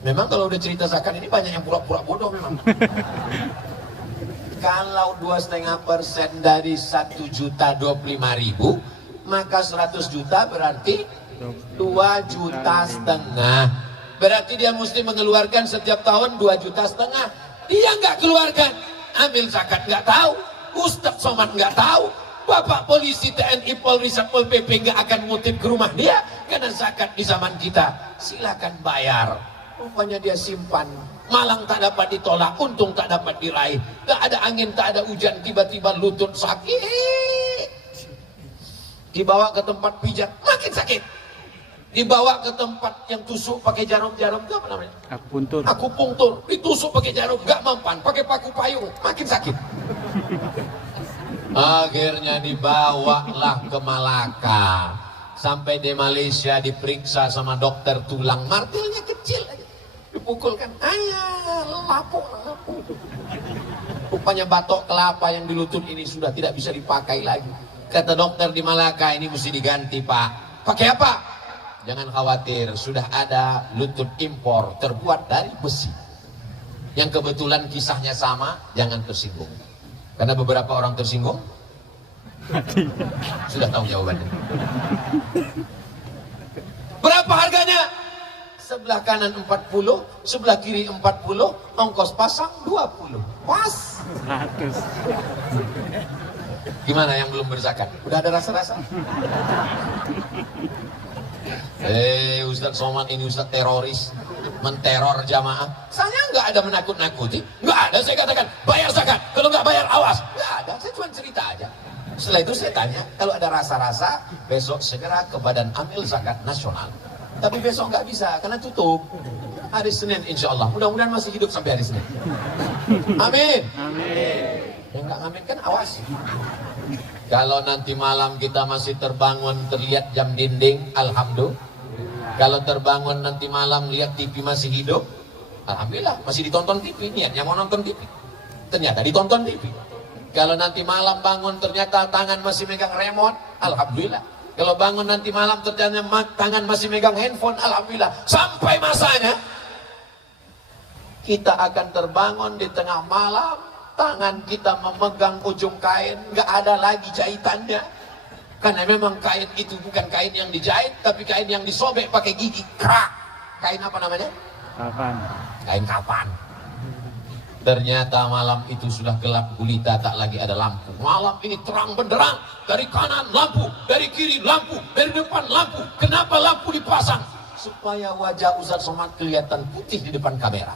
Memang kalau udah cerita zakat ini banyak yang pura-pura bodoh memang. Kalau 2,5% dari 1.025.000, maka 100 juta berarti 2,5 juta. Berarti dia mesti mengeluarkan setiap tahun 2,5 juta. Dia nggak keluarkan. Ambil zakat nggak tahu, Ustadz Somad nggak tahu, Bapak polisi, TNI, Polri, Satpol PP nggak akan ngutip ke rumah dia karena zakat di zaman kita. Silakan bayar. Rupanya dia simpan, malang tak dapat ditolak, untung tak dapat diraih. Nggak ada angin, tak ada hujan, tiba-tiba lutut sakit. Dibawa ke tempat pijat, makin sakit. Dibawa ke tempat yang tusuk pakai jarum-jarum, itu apa namanya? Akupuntur. Akupunktur, ditusuk pakai jarum, gak mempan, pakai paku payung, makin sakit. Akhirnya dibawalah ke Malaka. Sampai di Malaysia diperiksa sama dokter tulang, martilnya kecil aja. Dipukulkan, ayah lapuk. Rupanya batok kelapa yang di lutut ini sudah tidak bisa dipakai lagi. Kata dokter di Malaka, ini mesti diganti pak. Pakai apa? Jangan khawatir, sudah ada lutut impor terbuat dari besi. Yang kebetulan kisahnya sama, jangan tersinggung. Karena beberapa orang tersinggung sudah tahu jawabannya. Berapa harganya? Sebelah kanan 40, sebelah kiri 40, ongkos pasang 20. Pas. 100. Gimana yang belum berzakat? Udah ada rasa-rasa? Ustadz Somad ini Ustadz teroris, menteror jamaah. Saya nggak ada menakut-nakuti, nggak ada. Saya katakan bayar zakat, kalau nggak bayar awas. Nggak ada, saya cuma cerita aja. Setelah itu saya tanya, kalau ada rasa-rasa, besok segera ke Badan Amil Zakat Nasional. Tapi besok nggak bisa, karena tutup. Hari Senin insya Allah, mudah-mudahan masih hidup sampai hari Senin. Amin. Amin. Yang nggak amin kan awas. Kalau nanti malam kita masih terbangun terlihat jam dinding, alhamdulillah. Kalau terbangun nanti malam lihat TV masih hidup, alhamdulillah masih ditonton TV. Niatnya mau nonton TV, ternyata ditonton TV. Kalau nanti malam bangun ternyata tangan masih megang remote, alhamdulillah. Kalau bangun nanti malam ternyata tangan masih megang handphone, alhamdulillah. Sampai masanya kita akan terbangun di tengah malam, tangan kita memegang ujung kain, nggak ada lagi jahitannya. Karena memang kain itu bukan kain yang dijahit, tapi kain yang disobek pakai gigi, krak. Kain apa namanya? Kapan? Kain kapan. Ternyata malam itu sudah gelap gulita, tak lagi ada lampu. Malam ini terang benderang, dari kanan lampu, dari kiri lampu, dari depan lampu. Kenapa lampu dipasang? Supaya wajah Ustadz Somad kelihatan putih di depan kamera.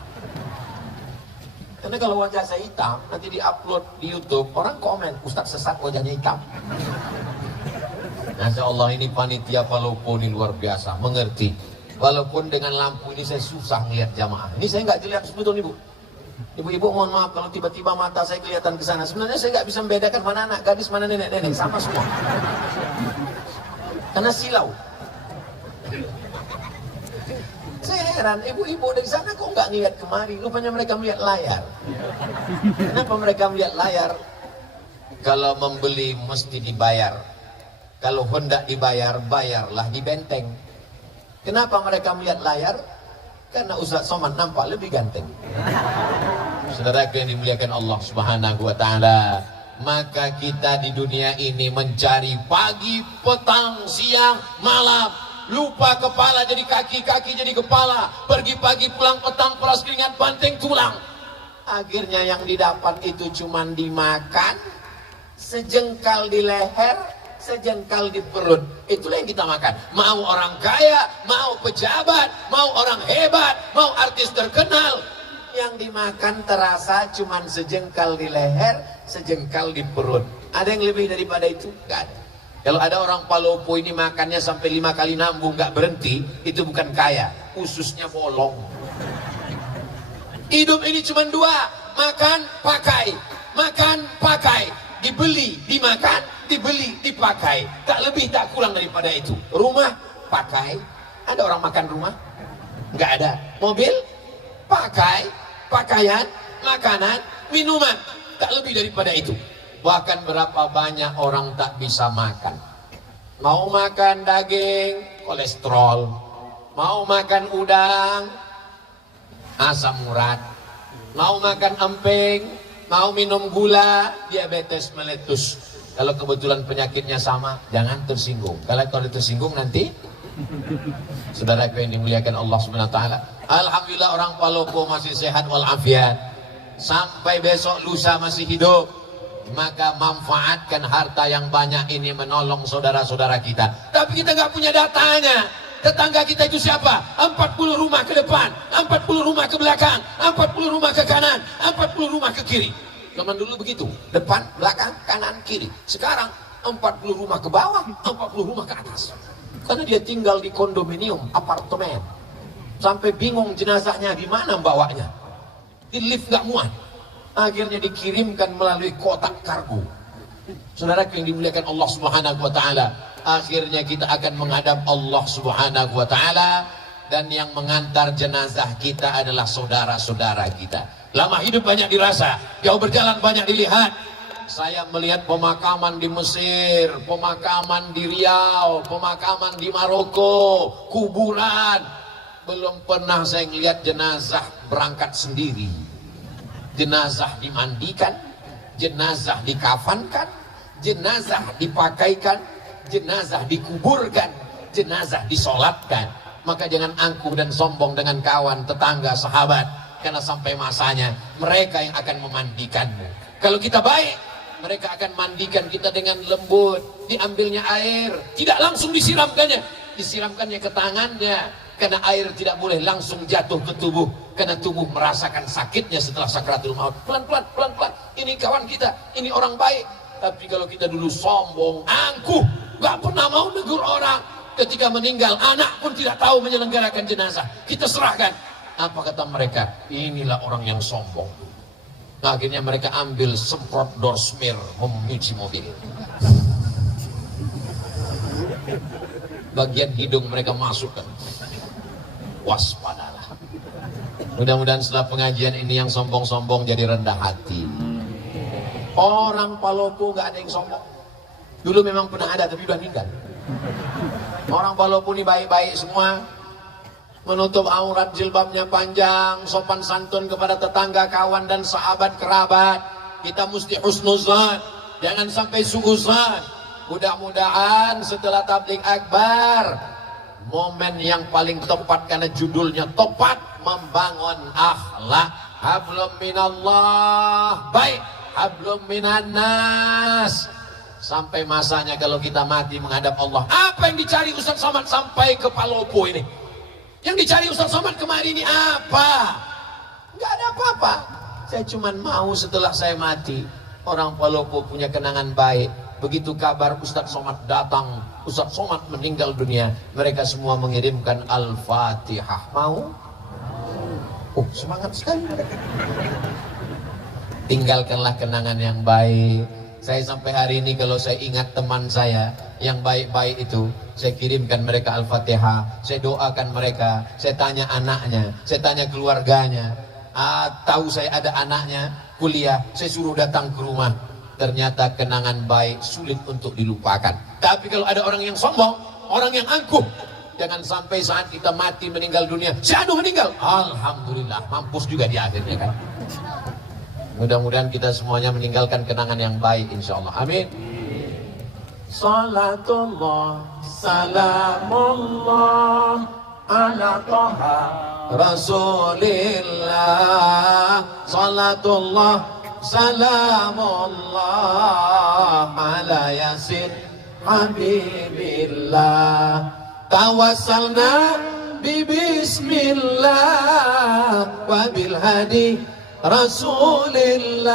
Karena kalau wajah saya hitam, nanti diupload di YouTube, orang komen, Ustadz sesat wajahnya hitam. Masya Allah, ini panitia Palopo ini luar biasa, mengerti. Walaupun dengan lampu ini saya susah melihat jamaah. Ini saya nggak jelas sebetulnya ibu. Ibu-ibu mohon maaf kalau tiba-tiba mata saya kelihatan ke sana. Sebenarnya saya nggak bisa membedakan mana anak gadis, mana nenek-nenek, sama semua. Karena silau. Saya heran, ibu-ibu dari sana kok nggak ngeliat kemari? Rupanya mereka melihat layar. Kenapa mereka melihat layar? Kalau membeli mesti dibayar. Kalau hendak dibayar, bayarlah di benteng. Kenapa mereka melihat layar? Karena Ustadz Somad nampak lebih ganteng. Saudara yang dimuliakan Allah Subhanahu wa Ta'ala, maka kita di dunia ini mencari pagi, petang, siang, malam. Lupa kepala jadi kaki, kaki jadi kepala. Pergi pagi, pulang petang, peras keringat, banting tulang. Akhirnya yang didapat itu cuma dimakan, sejengkal di leher, sejengkal di perut. Itulah yang kita makan. Mau orang kaya, mau pejabat, mau orang hebat, mau artis terkenal, yang dimakan terasa cuma sejengkal di leher, sejengkal di perut. Ada yang lebih daripada itu? Gak ada. Kalau ada orang Palopo ini makannya sampai 5 kali nambung gak berhenti, itu bukan kaya, ususnya bolong. Hidup ini cuma 2, makan, pakai. Makan, pakai. Dibeli, dimakan, dibeli, dipakai. Tak lebih, tak kurang daripada itu. Rumah, pakai. Ada orang makan rumah? Nggak ada. Mobil, pakai. Pakaian, makanan, minuman. Tak lebih daripada itu. Bahkan berapa banyak orang tak bisa makan. Mau makan daging, kolesterol. Mau makan udang, asam urat. Mau makan emping, mau minum gula, diabetes meletus. Kalau kebetulan penyakitnya sama, jangan tersinggung. Kalau tersinggung nanti, saudara yang dimuliakan Allah Subhanahu wa Ta'ala, alhamdulillah orang Palopo masih sehat walafiat. Sampai besok lusa masih hidup. Maka manfaatkan harta yang banyak ini menolong saudara-saudara kita. Tapi kita nggak punya datanya. Tetangga kita itu siapa? 40 rumah ke depan, 40 rumah ke belakang, 40 rumah ke kanan, 40 rumah ke kiri. Zaman dulu begitu, depan, belakang, kanan, kiri. Sekarang 40 rumah ke bawah, 40 rumah ke atas. Karena dia tinggal di kondominium, apartemen. Sampai bingung jenazahnya di mana bawanya. Di lift nggak muat. Akhirnya dikirimkan melalui kotak kargo. Saudara yang dimuliakan Allah Subhanahu wa taala, akhirnya kita akan menghadap Allah Subhanahu wa taala, dan yang mengantar jenazah kita adalah saudara-saudara kita. Lama hidup banyak dirasa, jauh berjalan banyak dilihat. Saya melihat pemakaman di Mesir, pemakaman di Riau, pemakaman di Maroko, kuburan. Belum pernah saya melihat jenazah berangkat sendiri. Jenazah dimandikan, jenazah dikafankan, jenazah dipakaikan, jenazah dikuburkan, jenazah disolatkan. Maka jangan angkuh dan sombong dengan kawan, tetangga, sahabat, karena sampai masanya mereka yang akan memandikanmu. Kalau kita baik, mereka akan mandikan kita dengan lembut. Diambilnya air, tidak langsung disiramkannya, disiramkannya ke tangannya, karena air tidak boleh langsung jatuh ke tubuh, karena tubuh merasakan sakitnya setelah sakratul maut. Pelan-pelan, pelan-pelan. Ini kawan kita, ini orang baik. Tapi kalau kita dulu sombong, angkuh, gak pernah mau negur orang, ketika meninggal anak pun tidak tahu menyelenggarakan jenazah, kita serahkan. Apa kata mereka? Inilah orang yang sombong. Nah, akhirnya mereka ambil semprot door smear menyuci mobil. Bagian hidung mereka masukkan. Waspadalah. Mudah-mudahan setelah pengajian ini yang sombong-sombong jadi rendah hati. Orang Palopo gak ada yang sombong. Dulu memang pernah ada tapi udah meninggal. Orang Palopo ini baik-baik semua, menutup aurat, jilbabnya panjang, sopan santun kepada tetangga, kawan dan sahabat kerabat. Kita mesti husnuzan, jangan sampai suuzan. Mudah-mudahan setelah tabligh akbar, momen yang paling tepat karena judulnya tepat, membangun akhlak. Hablum minallah, baik, hablum minannas. Sampai masanya kalau kita mati menghadap Allah. Apa yang dicari Ustaz Somad sampai ke Palopo ini? Yang dicari Ustaz Somad kemarin ini apa? Enggak ada apa-apa. Saya cuma mau setelah saya mati, orang Palopo punya kenangan baik. Begitu kabar Ustaz Somad datang, Ustaz Somad meninggal dunia, mereka semua mengirimkan Al-Fatihah. Mau? Oh, semangat sekali mereka. Tinggalkanlah kenangan yang baik. Saya sampai hari ini kalau saya ingat teman saya yang baik-baik itu, saya kirimkan mereka Al-Fatihah, saya doakan mereka, saya tanya anaknya, saya tanya keluarganya. Tahu saya ada anaknya kuliah, saya suruh datang ke rumah. Ternyata kenangan baik sulit untuk dilupakan. Tapi kalau ada orang yang sombong, orang yang angkuh, jangan sampai saat kita mati meninggal dunia, si anu meninggal, alhamdulillah, mampus juga di akhirnya kan. Mudah-mudahan kita semuanya meninggalkan kenangan yang baik insyaallah. Amin. Salatullah salamullah ala Taha Rasulillah. Salatullah salamullah ala Yasin Habibillah. Tawassalna bi bismillah wa bil hadi Rasulillah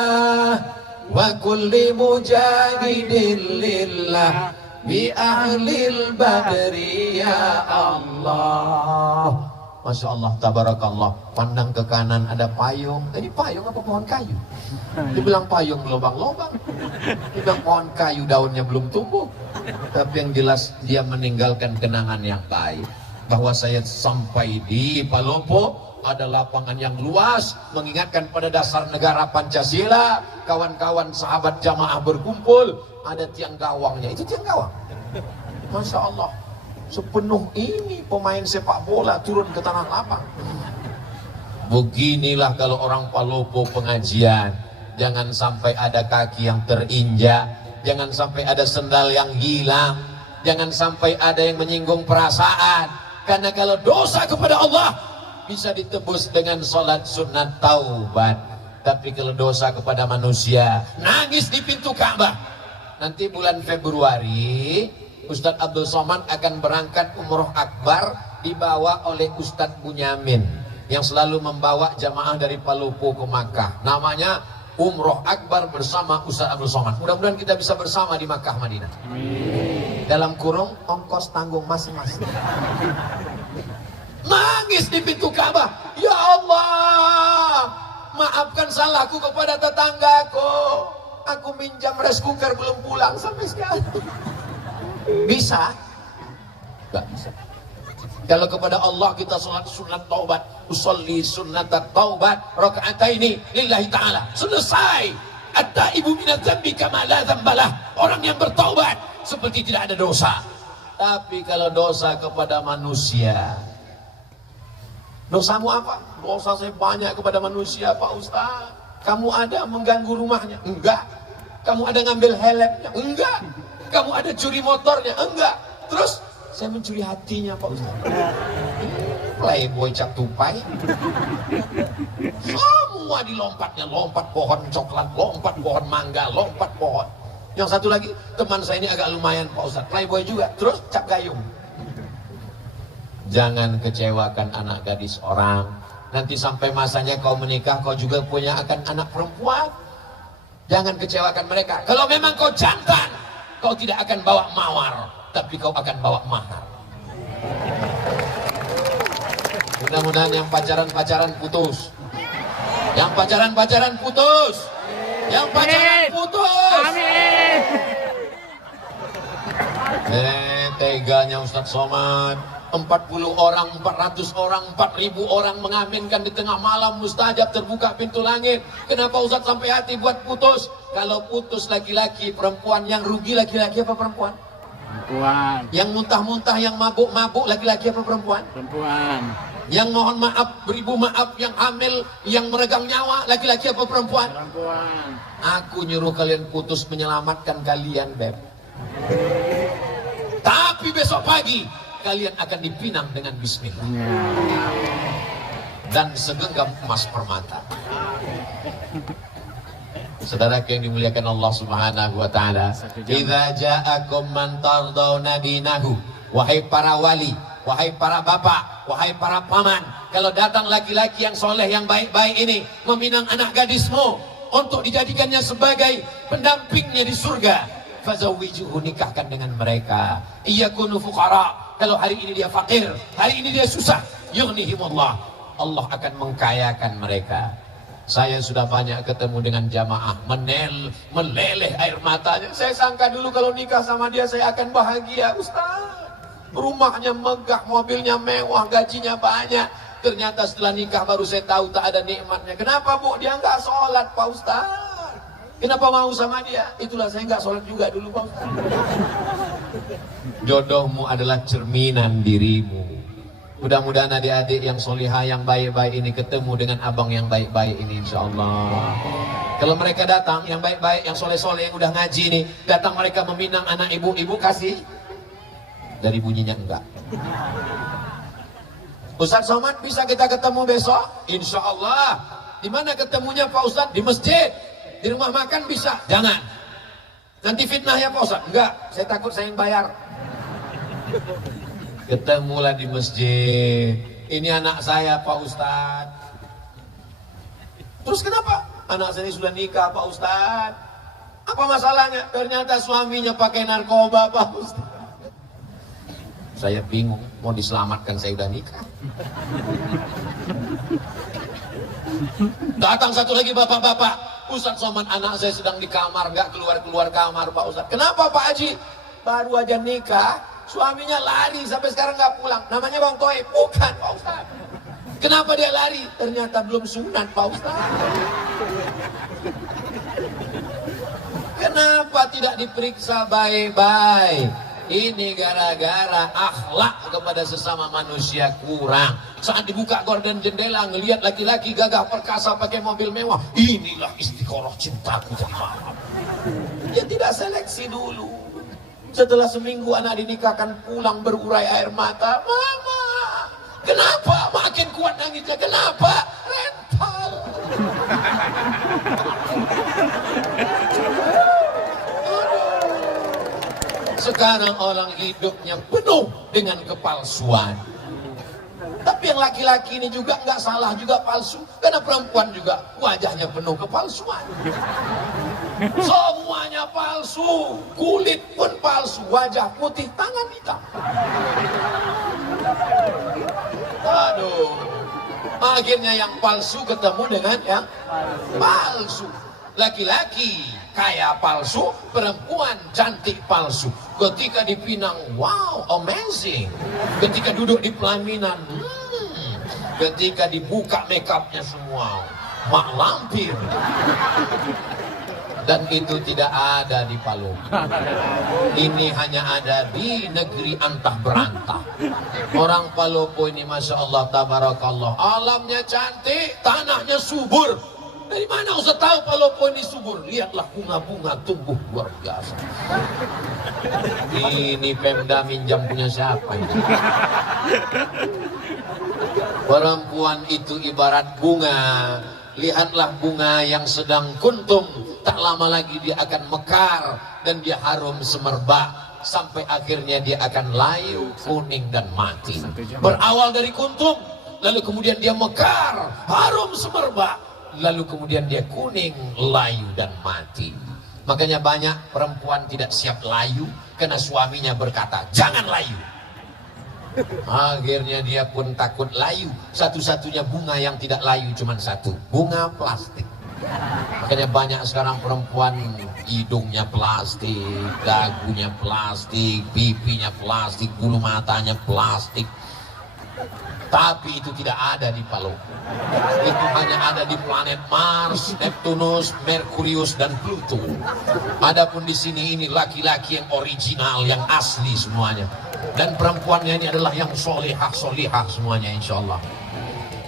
wa kulli mujahidin lillah bi ahlil badri ya Allah. Masya Allah, tabarakallah. Pandang ke kanan ada payung. Ini payung apa pohon kayu? Dibilang payung lubang-lubang. Dibilang pohon kayu daunnya belum tumbuh. Tapi yang jelas dia meninggalkan kenangan yang baik. Bahwa saya sampai di Palopo, ada lapangan yang luas, mengingatkan pada dasar negara Pancasila. Kawan-kawan sahabat jamaah berkumpul, ada tiang gawangnya, itu tiang gawang. Masya Allah, sepenuh ini pemain sepak bola turun ke tanah lapang. Beginilah kalau orang Palopo pengajian. Jangan sampai ada kaki yang terinjak, jangan sampai ada sendal yang hilang, jangan sampai ada yang menyinggung perasaan. Karena kalau dosa kepada Allah bisa ditebus dengan sholat sunat taubat. Tapi kalau dosa kepada manusia, nangis di pintu Ka'bah. Nanti bulan Februari Ustadz Abdul Somad akan berangkat umroh akbar, dibawa oleh Ustadz Bunyamin yang selalu membawa jamaah dari Palopo ke Makkah. Namanya umroh akbar bersama Ustadz Abdul Somad. Mudah-mudahan kita bisa bersama di Makkah Madinah. Dalam kurung ongkos tanggung masing-masing. Nangis di pintu Ka'bah, ya Allah, maafkan salahku kepada tetanggaku. aku minjam rice cooker belum pulang sampai sekarang. Bisa? Gak bisa. Kalau kepada Allah kita sholat sunat taubat, usolli sunat taubat rakaataini lillahi ta'ala, selesai. At-taibu minadz dzambi kama la dzambalah. Orang yang bertaubat seperti tidak ada dosa. Tapi kalau dosa kepada manusia, dosamu apa? Dosa saya banyak kepada manusia, Pak Ustaz. Kamu ada mengganggu rumahnya? Enggak. Kamu ada ngambil helmnya? Enggak. Kamu ada curi motornya? Enggak. Terus saya mencuri hatinya, Pak Ustaz. Playboy cap tupai. Semua dilompatnya, lompat pohon coklat, lompat pohon mangga, lompat pohon. Yang satu lagi, teman saya ini agak lumayan, Pak Ustaz. Playboy juga, terus cap gayung. Jangan kecewakan anak gadis orang. Nanti sampai masanya kau menikah, kau juga punya akan anak perempuan. Jangan kecewakan mereka. Kalau memang kau jantan, kau tidak akan bawa mawar, tapi kau akan bawa mahar. Mudah-mudahan yang pacaran-pacaran putus. Yang pacaran-pacaran putus. Yang pacaran putus. Amin. Teganya Ustadz Somad. 40 orang, 400 orang, 4000 orang mengaminkan di tengah malam mustajab, terbuka pintu langit. Kenapa Ustadz sampai hati buat putus? Kalau putus laki-laki, perempuan, yang rugi laki-laki apa perempuan? Perempuan. Yang muntah-muntah, yang mabuk-mabuk laki-laki apa perempuan? Perempuan. Yang mohon maaf, beribu maaf, yang hamil, yang meregang nyawa laki-laki apa perempuan? Perempuan. Aku nyuruh kalian putus menyelamatkan kalian, Beb. Tapi besok pagi kalian akan dipinang dengan bismillah dan segenggam emas permata. Saudara yang dimuliakan Allah Subhanahu wa taala, idza ja'akum man tardawna dinahu, wahai para wali, wahai para bapak, wahai para paman, kalau datang laki-laki yang soleh, yang baik-baik ini meminang anak gadismu untuk dijadikannya sebagai pendampingnya di surga, fazawwijuhu, nikahkan dengan mereka. Iyakunu fuqara, kalau hari ini dia fakir, hari ini dia susah, yughnihimullah, Allah akan mengkayakan mereka. Saya sudah banyak ketemu dengan jamaah meleleh air matanya. Saya sangka dulu kalau nikah sama dia saya akan bahagia, Ustaz. Rumahnya megah, mobilnya mewah, gajinya banyak. Ternyata setelah nikah baru saya tahu tak ada nikmatnya. Kenapa, Bu? Dia nggak sholat, Pak Ustaz. Kenapa mau sama dia? Itulah saya nggak sholat juga dulu, Pak Ustaz. Jodohmu adalah cerminan dirimu. Mudah-mudahan adik-adik yang solihah, yang baik-baik ini ketemu dengan abang yang baik-baik ini, insya Allah. Kalau mereka datang, yang baik-baik, yang soleh-soleh, yang udah ngaji ini, datang mereka meminang anak ibu kasih. Dari bunyinya enggak. Ustadz Somad, bisa kita ketemu besok? Insya Allah. Di mana ketemunya Pak Ustadz? Di masjid. Di rumah makan bisa? Jangan. Nanti fitnah ya Pak Ustadz? Enggak, saya takut saya yang bayar. Ketemulah di masjid. Ini anak saya Pak Ustadz. Terus kenapa? Anak saya sudah nikah Pak Ustadz. Apa masalahnya? Ternyata suaminya pakai narkoba Pak Ustadz. Saya bingung, mau diselamatkan saya udah nikah. Datang satu lagi bapak-bapak, Ustadz Somad, anak saya sedang di kamar, nggak keluar-keluar kamar Pak Ustadz. Kenapa Pak Haji? Baru aja nikah, suaminya lari sampai sekarang nggak pulang. Namanya Bang Toib? Bukan Pak Ustadz. Kenapa dia lari? Ternyata belum sunat Pak Ustadz. Kenapa tidak diperiksa baik-baik? Ini gara-gara akhlak kepada sesama manusia kurang. Saat dibuka gorden jendela, ngelihat laki-laki gagah perkasa pakai mobil mewah, inilah istiqoroh cintaku jemaah. Dia tidak seleksi dulu. Setelah seminggu anak dinikahkan, pulang berurai air mata. Mama, kenapa makin kuat nangisnya? Kenapa? Rental. Sekarang orang hidupnya penuh dengan kepalsuan. Tapi yang laki-laki ini juga nggak salah juga palsu. Karena perempuan juga wajahnya penuh kepalsuan. Semuanya palsu. Kulit pun palsu. Wajah putih, tangan hitam. Aduh. Akhirnya yang palsu ketemu dengan yang palsu. Laki-laki kaya palsu, perempuan cantik palsu. Ketika dipinang, wow, amazing. Ketika duduk di pelaminan, ketika dibuka makeupnya semua, mak lampir. Dan itu tidak ada di Palu. Ini hanya ada di negeri antah berantah. Orang Palopo ini Masya Allah, tabarakallah, alamnya cantik, tanahnya subur. Dari mana Ustaz tahu Palopo ini subur? Lihatlah bunga-bunga tumbuh luar biasa. Ini Pemda minjam punya siapa ini? Perempuan itu ibarat bunga. Lihatlah bunga yang sedang kuntum, tak lama lagi dia akan mekar dan dia harum semerbak sampai akhirnya dia akan layu, kuning dan mati. Berawal dari kuntum, lalu kemudian dia mekar, harum semerbak, lalu kemudian dia kuning, layu dan mati. Makanya banyak perempuan tidak siap layu karena suaminya berkata, jangan layu. Akhirnya dia pun takut layu. Satu-satunya bunga yang tidak layu cuma satu, bunga plastik. Makanya banyak sekarang perempuan hidungnya plastik, dagunya plastik, pipinya plastik, bulu matanya plastik. Tapi itu tidak ada di Palu. Itu hanya ada di planet Mars, Neptunus, Merkurius dan Pluto. Adapun di sini ini laki-laki yang original, yang asli semuanya. Dan perempuannya ini adalah yang solihah semuanya insya Allah.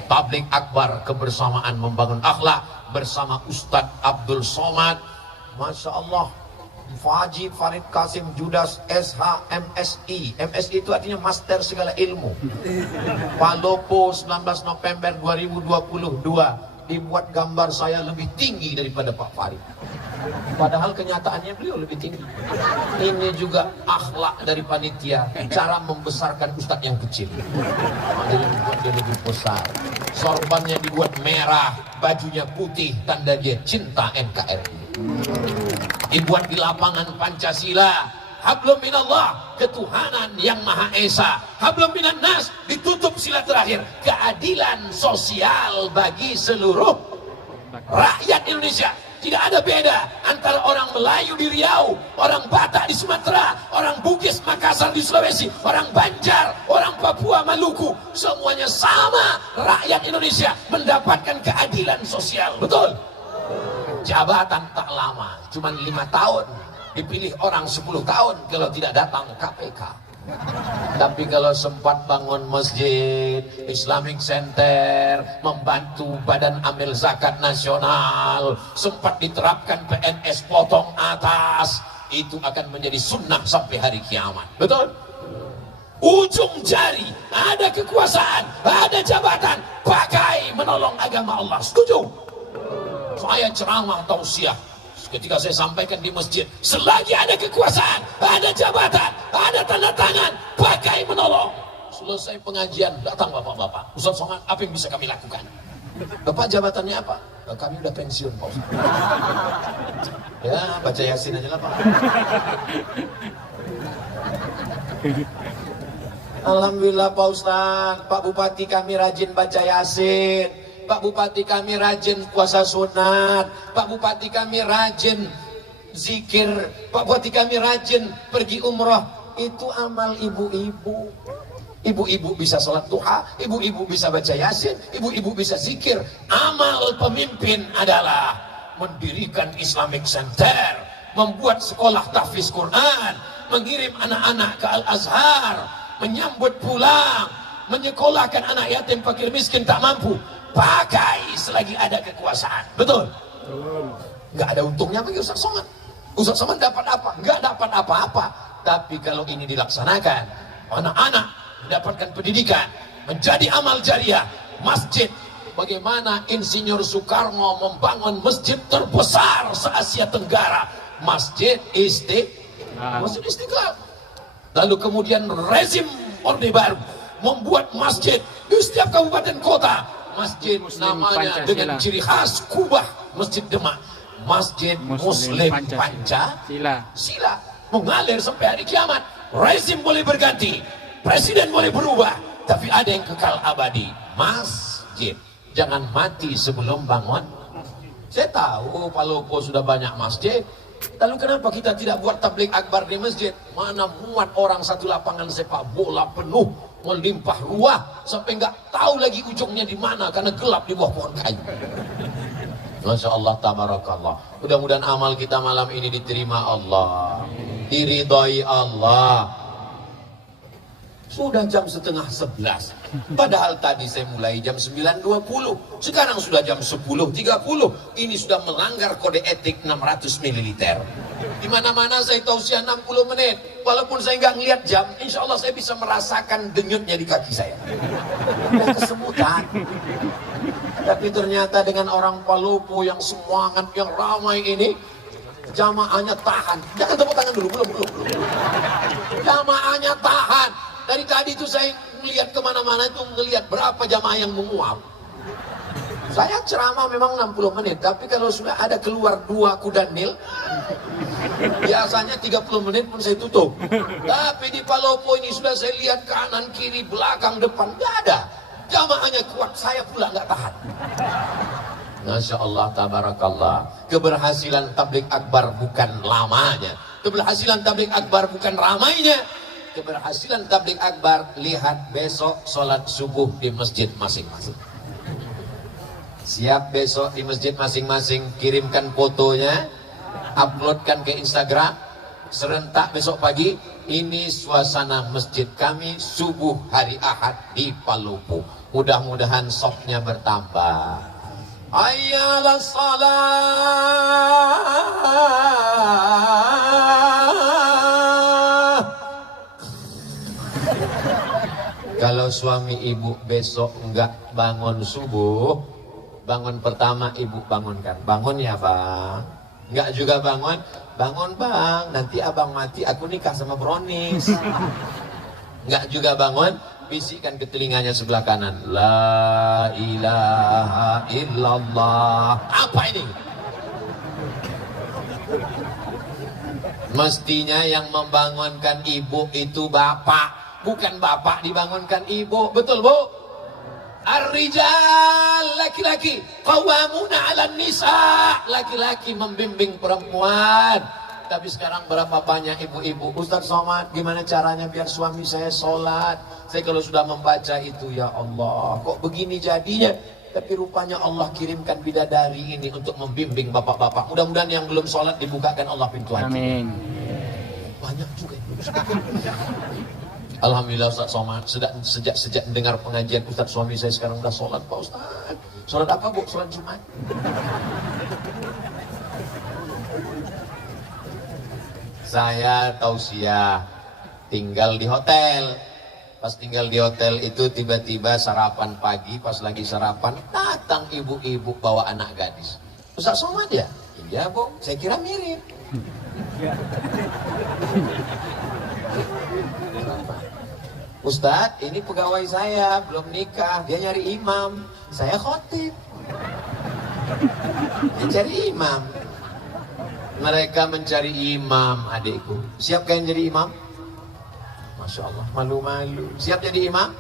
Tablik akbar kebersamaan membangun akhlak bersama Ustadz Abdul Somad. Masya Allah, Faji Farid Kasim Judas SH MSI. MSI itu artinya Master Segala Ilmu. Palopo 19 November 2022 dibuat gambar saya lebih tinggi daripada Pak Farid. Padahal kenyataannya beliau lebih tinggi. Ini juga akhlak dari panitia, cara membesarkan ustadz yang kecil. Dia lebih besar. Sorbannya dibuat merah, bajunya putih, tanda dia cinta NKRI. Dibuat di lapangan Pancasila. Hablum minallah, ketuhanan yang Maha Esa. Hablum minan nas, ditutup sila terakhir. Keadilan sosial bagi seluruh rakyat Indonesia. Tidak ada beda antara orang Melayu di Riau, orang Batak di Sumatera, orang Bugis Makassar di Sulawesi, orang Banjar, orang Papua Maluku. Semuanya sama, rakyat Indonesia mendapatkan keadilan sosial. Betul? Jabatan tak lama, cuma 5 tahun. Dipilih orang 10 tahun kalau tidak datang KPK. Tapi kalau sempat bangun masjid, Islamic Center, membantu Badan Amil Zakat Nasional, sempat diterapkan PNS potong atas, itu akan menjadi sunnah sampai hari kiamat. Betul? Ujung jari, ada kekuasaan, ada jabatan, pakai menolong agama Allah. Setuju? Saya ceramah tausiah. Ketika saya sampaikan di masjid, selagi ada kekuasaan, ada jabatan, ada tanda tangan, pakai menolong. Selesai pengajian, datang bapak-bapak. Ustaz Somad, apa yang bisa kami lakukan? Bapak jabatannya apa? Kami udah pensiun, Pak Ustaz. Ya, baca Yasin aja lah, Pak. Alhamdulillah Pak Ustaz, Pak Bupati kami rajin baca Yasin. Pak Bupati kami rajin puasa sunat, Pak Bupati kami rajin zikir, Pak Bupati kami rajin pergi umroh. Itu amal ibu-ibu. Ibu-ibu bisa sholat duha, ibu-ibu bisa baca Yasin, ibu-ibu bisa zikir. Amal pemimpin adalah mendirikan Islamic Center, membuat sekolah tahfiz Quran, mengirim anak-anak ke Al-Azhar, menyambut pulang, menyekolahkan anak yatim fakir miskin tak mampu. Pakai selagi ada kekuasaan. Betul? Nggak ada untungnya bagi Ustaz Somad. Ustaz Somad dapat apa? Nggak dapat apa-apa. Tapi kalau ini dilaksanakan, anak-anak mendapatkan pendidikan, menjadi amal jariah, masjid. Bagaimana Insinyur Soekarno membangun masjid terbesar se-Asia Tenggara, Masjid Istiqlal. Lalu kemudian rezim Orde Baru membuat masjid di setiap kabupaten kota. Masjid Muslim namanya Pancasila. Dengan ciri khas Kubah, Masjid Demak, Masjid Muslim Pancasila. Mengalir sampai hari kiamat. Rezim boleh berganti, presiden boleh berubah, tapi ada yang kekal abadi, masjid. Jangan mati sebelum bangun Saya tahu Palopo sudah banyak masjid. Lalu kenapa kita tidak buat tablik akbar di masjid? Mana muat orang satu lapangan sepak bola penuh, melimpah ruah, sampai nggak tahu lagi ujungnya di mana karena gelap di bawah pohon kayu. Masya Allah, tabarakallah. Mudah-mudahan amal kita malam ini diterima Allah, diridhoi Allah. Sudah jam setengah 11. Padahal tadi saya mulai jam 9.20. Sekarang sudah jam 10.30. Ini sudah melanggar kode etik 600 ml. Di mana-mana saya tausiah 60 menit. Walaupun saya nggak ngeliat jam, insya Allah saya bisa merasakan denyutnya di kaki saya. Udah kesemutan. Tapi ternyata dengan orang Palopo yang semangat, yang ramai ini, jamaahnya tahan. Jangan tepuk tangan dulu, belum. Jamaahnya tahan. Dari tadi itu saya melihat kemana-mana itu melihat berapa jamaah yang menguap. Saya ceramah memang 60 menit, tapi kalau sudah ada keluar 2 kuda nil, biasanya 30 menit pun saya tutup. Tapi di Palopo ini sudah saya lihat kanan, kiri, belakang, depan, nggak ada. Jamaahnya kuat, saya pula nggak tahan. Masya Allah, tabarakallah. Keberhasilan tablik akbar bukan lamanya. Keberhasilan tablik akbar bukan ramainya. Keberhasilan tablik akbar, lihat besok sholat subuh di masjid masing-masing. Siap besok di masjid masing-masing, kirimkan fotonya, uploadkan ke Instagram. Serentak besok pagi, ini suasana masjid kami subuh hari Ahad di Palopo. Mudah-mudahan sopnya bertambah. Ayyalah salat. Kalau suami ibu besok enggak bangun subuh, bangun pertama ibu bangunkan. Bangun ya bang. Enggak juga bangun, bangun bang. Nanti abang mati aku nikah sama Bronis. Enggak juga bangun, bisikkan ke telinganya sebelah kanan. La ilaha illallah. Apa ini? Mestinya yang membangunkan ibu itu bapak. Bukan bapak dibangunkan ibu. Betul bu? Ar-rijal, laki-laki, qawwamuna 'alan nisa, laki-laki membimbing perempuan. Tapi sekarang berapa banyak ibu-ibu, Ustaz Somad, gimana caranya biar suami saya sholat? Saya kalau sudah membaca itu, ya Allah, kok begini jadinya? Tapi rupanya Allah kirimkan bidadari ini untuk membimbing bapak-bapak. Mudah-mudahan yang belum sholat dibukakan Allah pintu hati. Amin. Banyak juga ibu. Alhamdulillah Ustaz Somad, sejak mendengar pengajian Ustaz, suami saya sekarang udah sholat Pak Ustaz. Sholat apa bu? Sholat Jumat. Saya tausiah tinggal di hotel. Pas tinggal di hotel itu tiba-tiba sarapan pagi, pas lagi sarapan datang ibu-ibu bawa anak gadis. Ustaz Somad ya? Iya bu, saya kira mirip. Ustadz, ini pegawai saya belum nikah, dia nyari imam, saya khotib. Dia cari imam. Mereka mencari imam, adikku. Siap kalian jadi imam? Masya Allah, malu-malu. Siap jadi imam?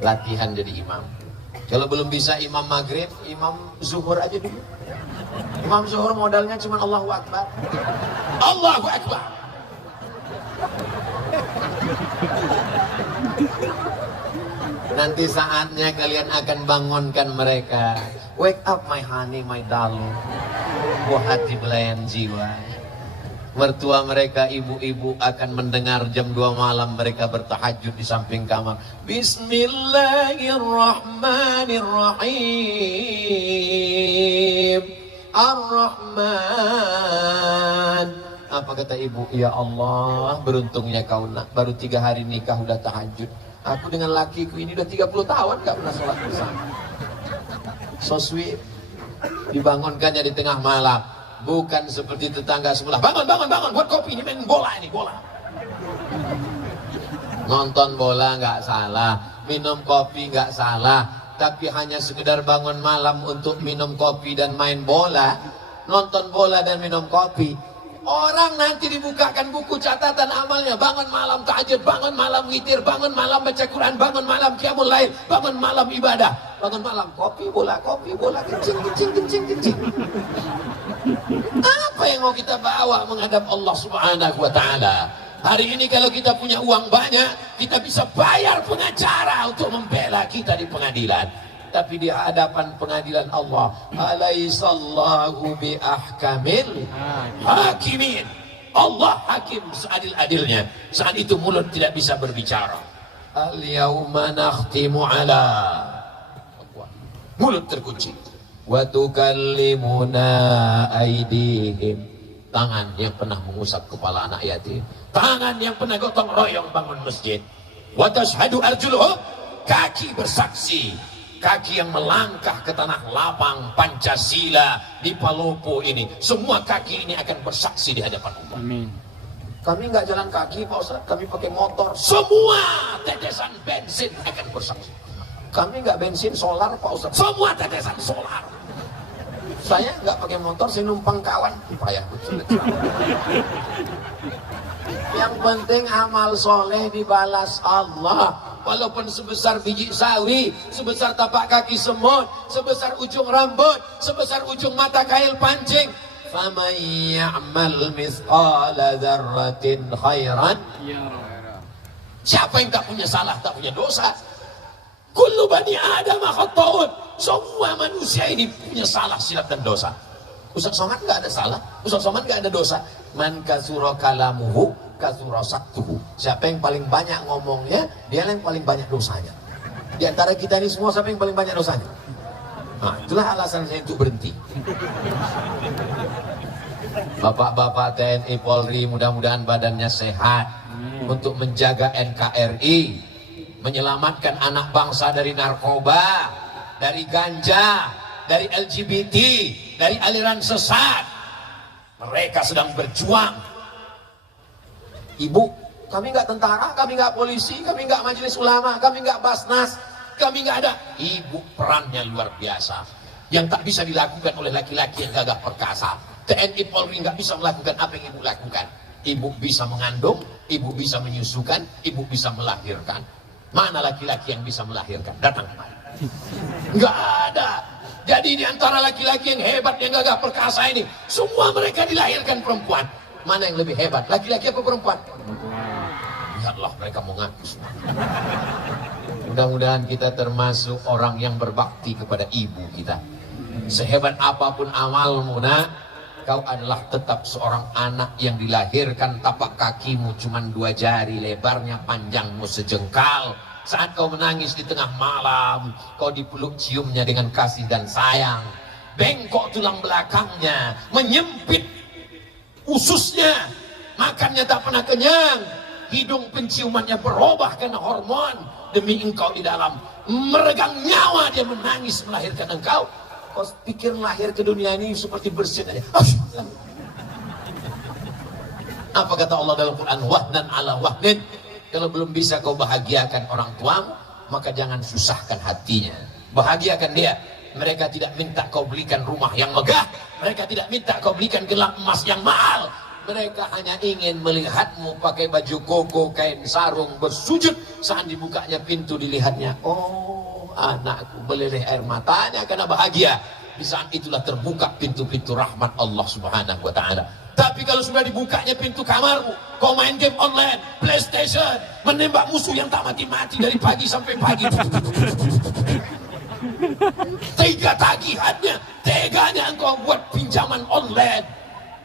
Latihan jadi imam. Kalau belum bisa imam maghrib, imam zuhur aja dulu. Imam zuhur modalnya cuma Allahu Akbar. Allahu Akbar. Nanti saatnya kalian akan bangunkan mereka. Wake up my honey, my darling. Buah hati belayan jiwa. Mertua mereka, ibu-ibu akan mendengar jam 2 malam mereka bertahajud di samping kamar. Bismillahirrahmanirrahim. Ar-Rahman. Apa kata ibu? Ya Allah, beruntungnya kau nak, baru 3 hari nikah udah tahajud. Aku dengan lakiku ini udah 30 tahun gak pernah sholat bersama. So sweet. Dibangunkannya di tengah malam. Bukan seperti tetangga sebelah. Bangun, buat kopi, ini main bola ini, bola. Nonton bola nggak salah, minum kopi nggak salah. Tapi hanya sekedar bangun malam untuk minum kopi dan main bola, nonton bola dan minum kopi. Orang nanti dibukakan buku catatan amalnya, bangun malam tahajud, bangun malam witir, bangun malam baca Quran, bangun malam qiyamul lail, bangun malam ibadah, bangun malam kopi bola, kencing. Apa yang mau kita bawa menghadap Allah Subhanahu wa taala? Hari ini kalau kita punya uang banyak, kita bisa bayar pengacara untuk membela kita di pengadilan. Tapi di hadapan pengadilan Allah, alaihissallahu bi ahkamil hakimin. Allah hakim seadil-adilnya. Saat itu mulut tidak bisa berbicara. Al yauma nakhtimu ala, mulut terkunci. Wa tukallimuna aydihim, tangan yang pernah mengusap kepala anak yatim, tangan yang pernah gotong royong bangun masjid. Wa tashhadu arjuluhum, kaki bersaksi, kaki yang melangkah ke tanah lapang Pancasila di Palopo ini, semua kaki ini akan bersaksi di hadapan Allah. Amin. Kami nggak jalan kaki Pak Ustaz, kami pakai motor. Semua tetesan bensin akan bersaksi. Kami nggak bensin solar Pak Ustaz, semua tetesan solar. Saya nggak pakai motor, saya numpang kawan. Payah betul. Yang penting amal soleh dibalas Allah. Walaupun sebesar biji sawi, sebesar tapak kaki semut, sebesar ujung rambut, sebesar ujung mata kail pancing. Faman ya'mal mithqala dzarratin khairan. Siapa yang tak punya salah, tak punya dosa? Kullu bani Adam khata'un. Semua manusia ini punya salah, silap dan dosa. Ustaz Somad nggak ada salah, Ustaz Somad nggak ada dosa. Man kasura kalamuhu kasura saktuhu. Siapa yang paling banyak ngomongnya, dia yang paling banyak dosanya. Di antara kita ini semua, siapa yang paling banyak dosanya? Nah, itulah alasan saya untuk berhenti. Bapak-bapak TNI Polri, mudah-mudahan badannya sehat untuk menjaga NKRI, menyelamatkan anak bangsa dari narkoba, dari ganja, dari LGBT, dari aliran sesat. Mereka sedang berjuang. Ibu, kami nggak tentara, kami nggak polisi, kami nggak majelis ulama, kami nggak basnas, kami nggak ada. Ibu perannya luar biasa, yang tak bisa dilakukan oleh laki-laki yang gagah perkasa. TNI Polri nggak bisa melakukan apa yang ibu lakukan. Ibu bisa mengandung, ibu bisa menyusukan, ibu bisa melahirkan. Mana laki-laki yang bisa melahirkan? Datang kemari. Nggak ada. Jadi ini antara laki-laki yang hebat, yang gagah perkasa ini, semua mereka dilahirkan perempuan. Mana yang lebih hebat, laki-laki apa perempuan? Lihatlah mereka mau ngaku semua. Mudah-mudahan kita termasuk orang yang berbakti kepada ibu kita. Sehebat apapun amalmu nak, kau adalah tetap seorang anak yang dilahirkan. Tapak kakimu cuma 2 jari, lebarnya panjangmu sejengkal. Saat kau menangis di tengah malam, kau dipeluk ciumnya dengan kasih dan sayang. Bengkok tulang belakangnya, menyempit ususnya, makannya tak pernah kenyang, hidung penciumannya berubah karena hormon. Demi engkau di dalam meregang nyawa dia menangis melahirkan engkau. Kau pikir lahir ke dunia ini seperti bersin aja. Apa kata Allah dalam Quran? Wahnan ala wahnin. Kalau belum bisa kau bahagiakan orang tuamu, maka jangan susahkan hatinya. Bahagiakan dia. Mereka tidak minta kau belikan rumah yang megah, mereka tidak minta kau belikan gelang emas yang mahal. Mereka hanya ingin melihatmu pakai baju koko, kain sarung, bersujud. Saat dibukanya pintu dilihatnya, oh anakku, meleleh air matanya karena bahagia. Di saat itulah terbuka pintu-pintu rahmat Allah Subhanahu wa ta'ala. Tapi kalau sudah dibukanya pintu kamarmu, kau main game online, PlayStation, menembak musuh yang tak mati-mati dari pagi sampai pagi. Tega tagihannya, teganya engkau buat pinjaman online.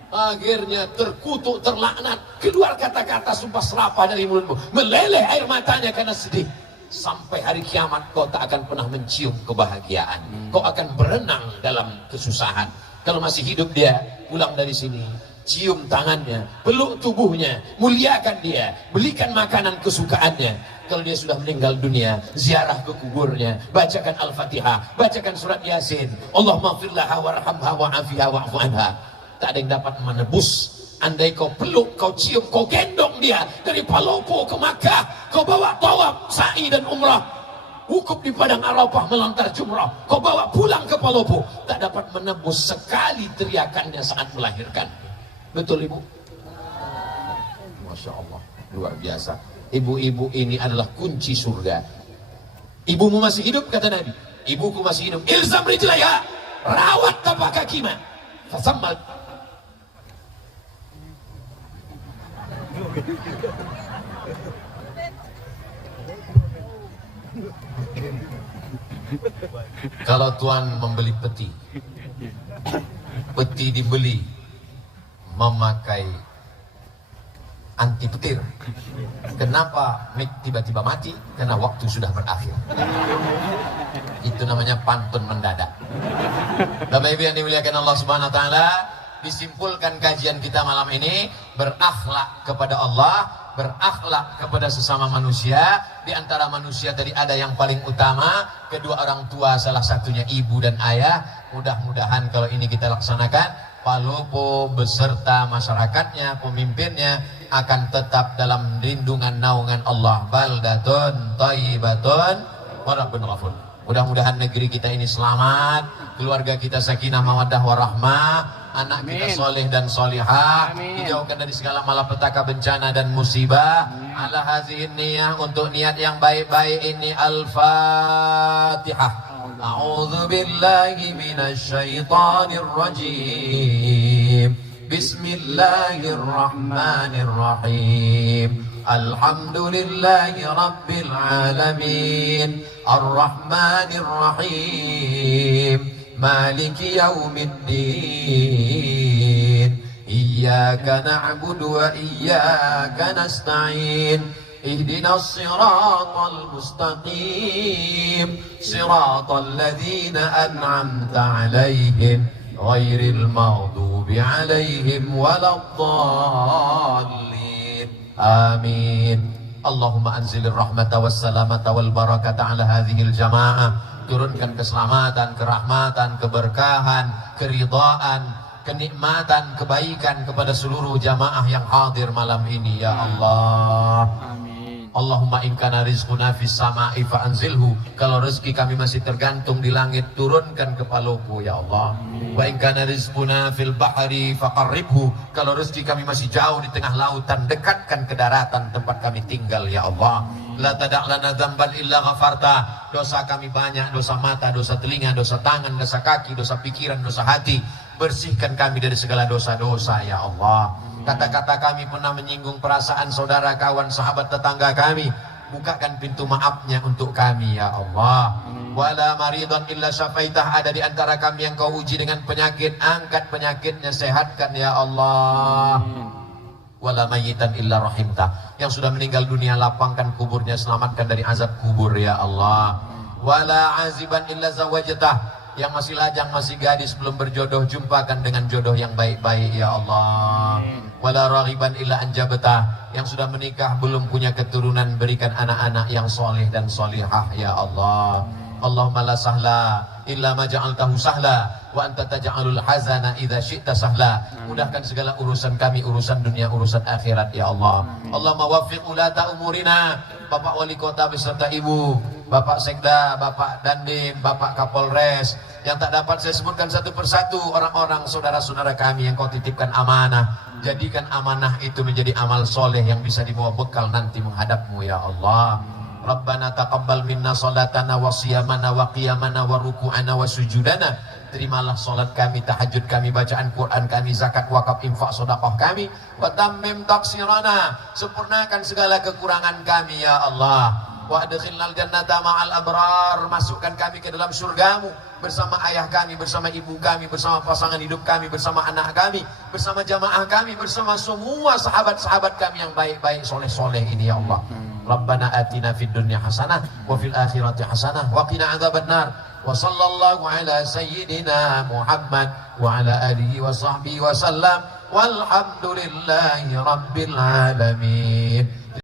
Akhirnya terkutuk, terlaknat, keluar kata-kata sumpah serapah dari mulutmu, meleleh air matanya karena sedih. Sampai hari kiamat kau tak akan pernah mencium kebahagiaan. Kau akan berenang dalam kesusahan. Kalau masih hidup dia, pulang dari sini, cium tangannya, peluk tubuhnya, muliakan dia, belikan makanan kesukaannya. Kalau dia sudah meninggal dunia, ziarah ke kuburnya, bacakan Al-Fatihah, bacakan surat Yasin. Allahumma firlaha warhamha wa'afiha wa'fu anha. Tak ada yang dapat menebus. Andai kau peluk, kau cium, kau gendong dia dari Palopo ke Makkah, kau bawa tawaf, sa'i dan umrah, wukuf di padang Arafah, melontar jumrah, kau bawa pulang ke Palopo, tak dapat menebus sekali teriakannya saat melahirkan. Betul ibu? Masya Allah, luar biasa. Ibu-ibu ini adalah kunci surga. Ibumu masih hidup, kata Nabi. Ibuku masih hidup. Ilzam rijlaya, rawat tapak kaki mah. Fasammal. Kalau tuan membeli peti, peti dibeli memakai anti petir. Kenapa mik tiba-tiba mati? Karena waktu sudah berakhir. Itu namanya pantun mendadak. Bapak Ibu yang dimuliakan Allah Subhanahu wa taala, disimpulkan kajian kita malam ini, berakhlak kepada Allah, berakhlak kepada sesama manusia. Di antara manusia tadi ada yang paling utama, kedua orang tua, salah satunya ibu dan ayah. Mudah-mudahan kalau ini kita laksanakan, Palopo beserta masyarakatnya, pemimpinnya akan tetap dalam lindungan naungan Allah. Baldatun thayyibatun wa rabbun ghafur. Mudah-mudahan negeri kita ini selamat, keluarga kita sakinah mawaddah warahmah, anak kita soleh dan solihah, dijauhkan dari segala malapetaka, bencana dan musibah. Ala hazihin niyah, untuk niat yang baik-baik ini. Al-Fatihah. A'udzu billahi minasy syaithanir rajim. Bismillahirrahmanirrahim. Alhamdulillahi rabbil alamin. Ar-Rahmanir Rahim. Maliki yaumiddin. Iyyaka na'budu wa iyyaka nasta'in. اهدنا الصراط المستقيم صراط الذين أنعمت عليهم غير المغضوب عليهم ولا الضالين آمين اللهم أنزل الرحمة والسلامة والبركة على هذه الجماعة. Turunkan keselamatan, kerahmatan, keberkahan, keridhaan, kenikmatan, kebaikan kepada seluruh jamaah yang hadir malam ini ya Allah. Allahumma in kana rizquna fis sama'i fa anzilhu. Kalau rezeki kami masih tergantung di langit, turunkan ke Palopo ya Allah. Wa in kana rizquna fil bahri faqarribhu. Kalau rezeki kami masih jauh di tengah lautan, dekatkan ke daratan tempat kami tinggal ya Allah. La tada' lana dzamban illa ghafarta. Dosa kami banyak, dosa mata, dosa telinga, dosa tangan, dosa kaki, dosa pikiran, dosa hati. Bersihkan kami dari segala dosa-dosa ya Allah. Kata-kata kami pernah menyinggung perasaan saudara, kawan, sahabat, tetangga kami. Bukakan pintu maafnya untuk kami ya Allah. Wala maridhan illa syafaitah. Ada di antara kami yang kau uji dengan penyakit, angkat penyakitnya, sehatkan ya Allah. Wala mayyitan illa rahimtah. Yang sudah meninggal dunia, lapangkan kuburnya, selamatkan dari azab kubur ya Allah. Wala aziban illa zawajtah. Yang masih lajang, masih gadis, belum berjodoh, jumpakan dengan jodoh yang baik-baik ya Allah. Wala raghiban illa anjabtah. Yang sudah menikah belum punya keturunan, berikan anak-anak yang soleh dan solihah ya Allah. Allahumma la sahla illa ma ja'altahu sahla wa anta taj'alul hazana idza syi'ta sahla. Mudahkan segala urusan kami, urusan dunia, urusan akhirat ya Allah. Allahumma waffiq ulata umurina. Bapak Wali Kota beserta Ibu, Bapak Sekda, Bapak Dandim, Bapak Kapolres, yang tak dapat saya sebutkan satu persatu, orang-orang saudara-saudara kami yang kau titipkan amanah. Jadikan amanah itu menjadi amal soleh yang bisa dibawa bekal nanti menghadapmu ya Allah. Rabbana taqabbal minna salatana wa siyamana wa qiyamana wa ruku'ana wa sujudana. Terimalah salat kami, tahajud kami, bacaan Quran kami, zakat, wakaf, infak, sedekah kami. Wa tammim taqsirana. Sempurnakan segala kekurangan kami ya Allah. Wa adkhilnal jannata ma'al abrar. Masukkan kami ke dalam surgamu bersama ayah kami, bersama ibu kami, bersama pasangan hidup kami, bersama anak kami, bersama jamaah kami, bersama semua sahabat-sahabat kami yang baik-baik, soleh-soleh ini ya Allah. Rabbana atina fid dunya hasanah wa fil akhirati hasanah wa qina adzabannar. Wa sallallahu ala sayyidina Muhammad wa ala alihi wa sahbihi wa sallam. Walhamdulillahi rabbil alamin.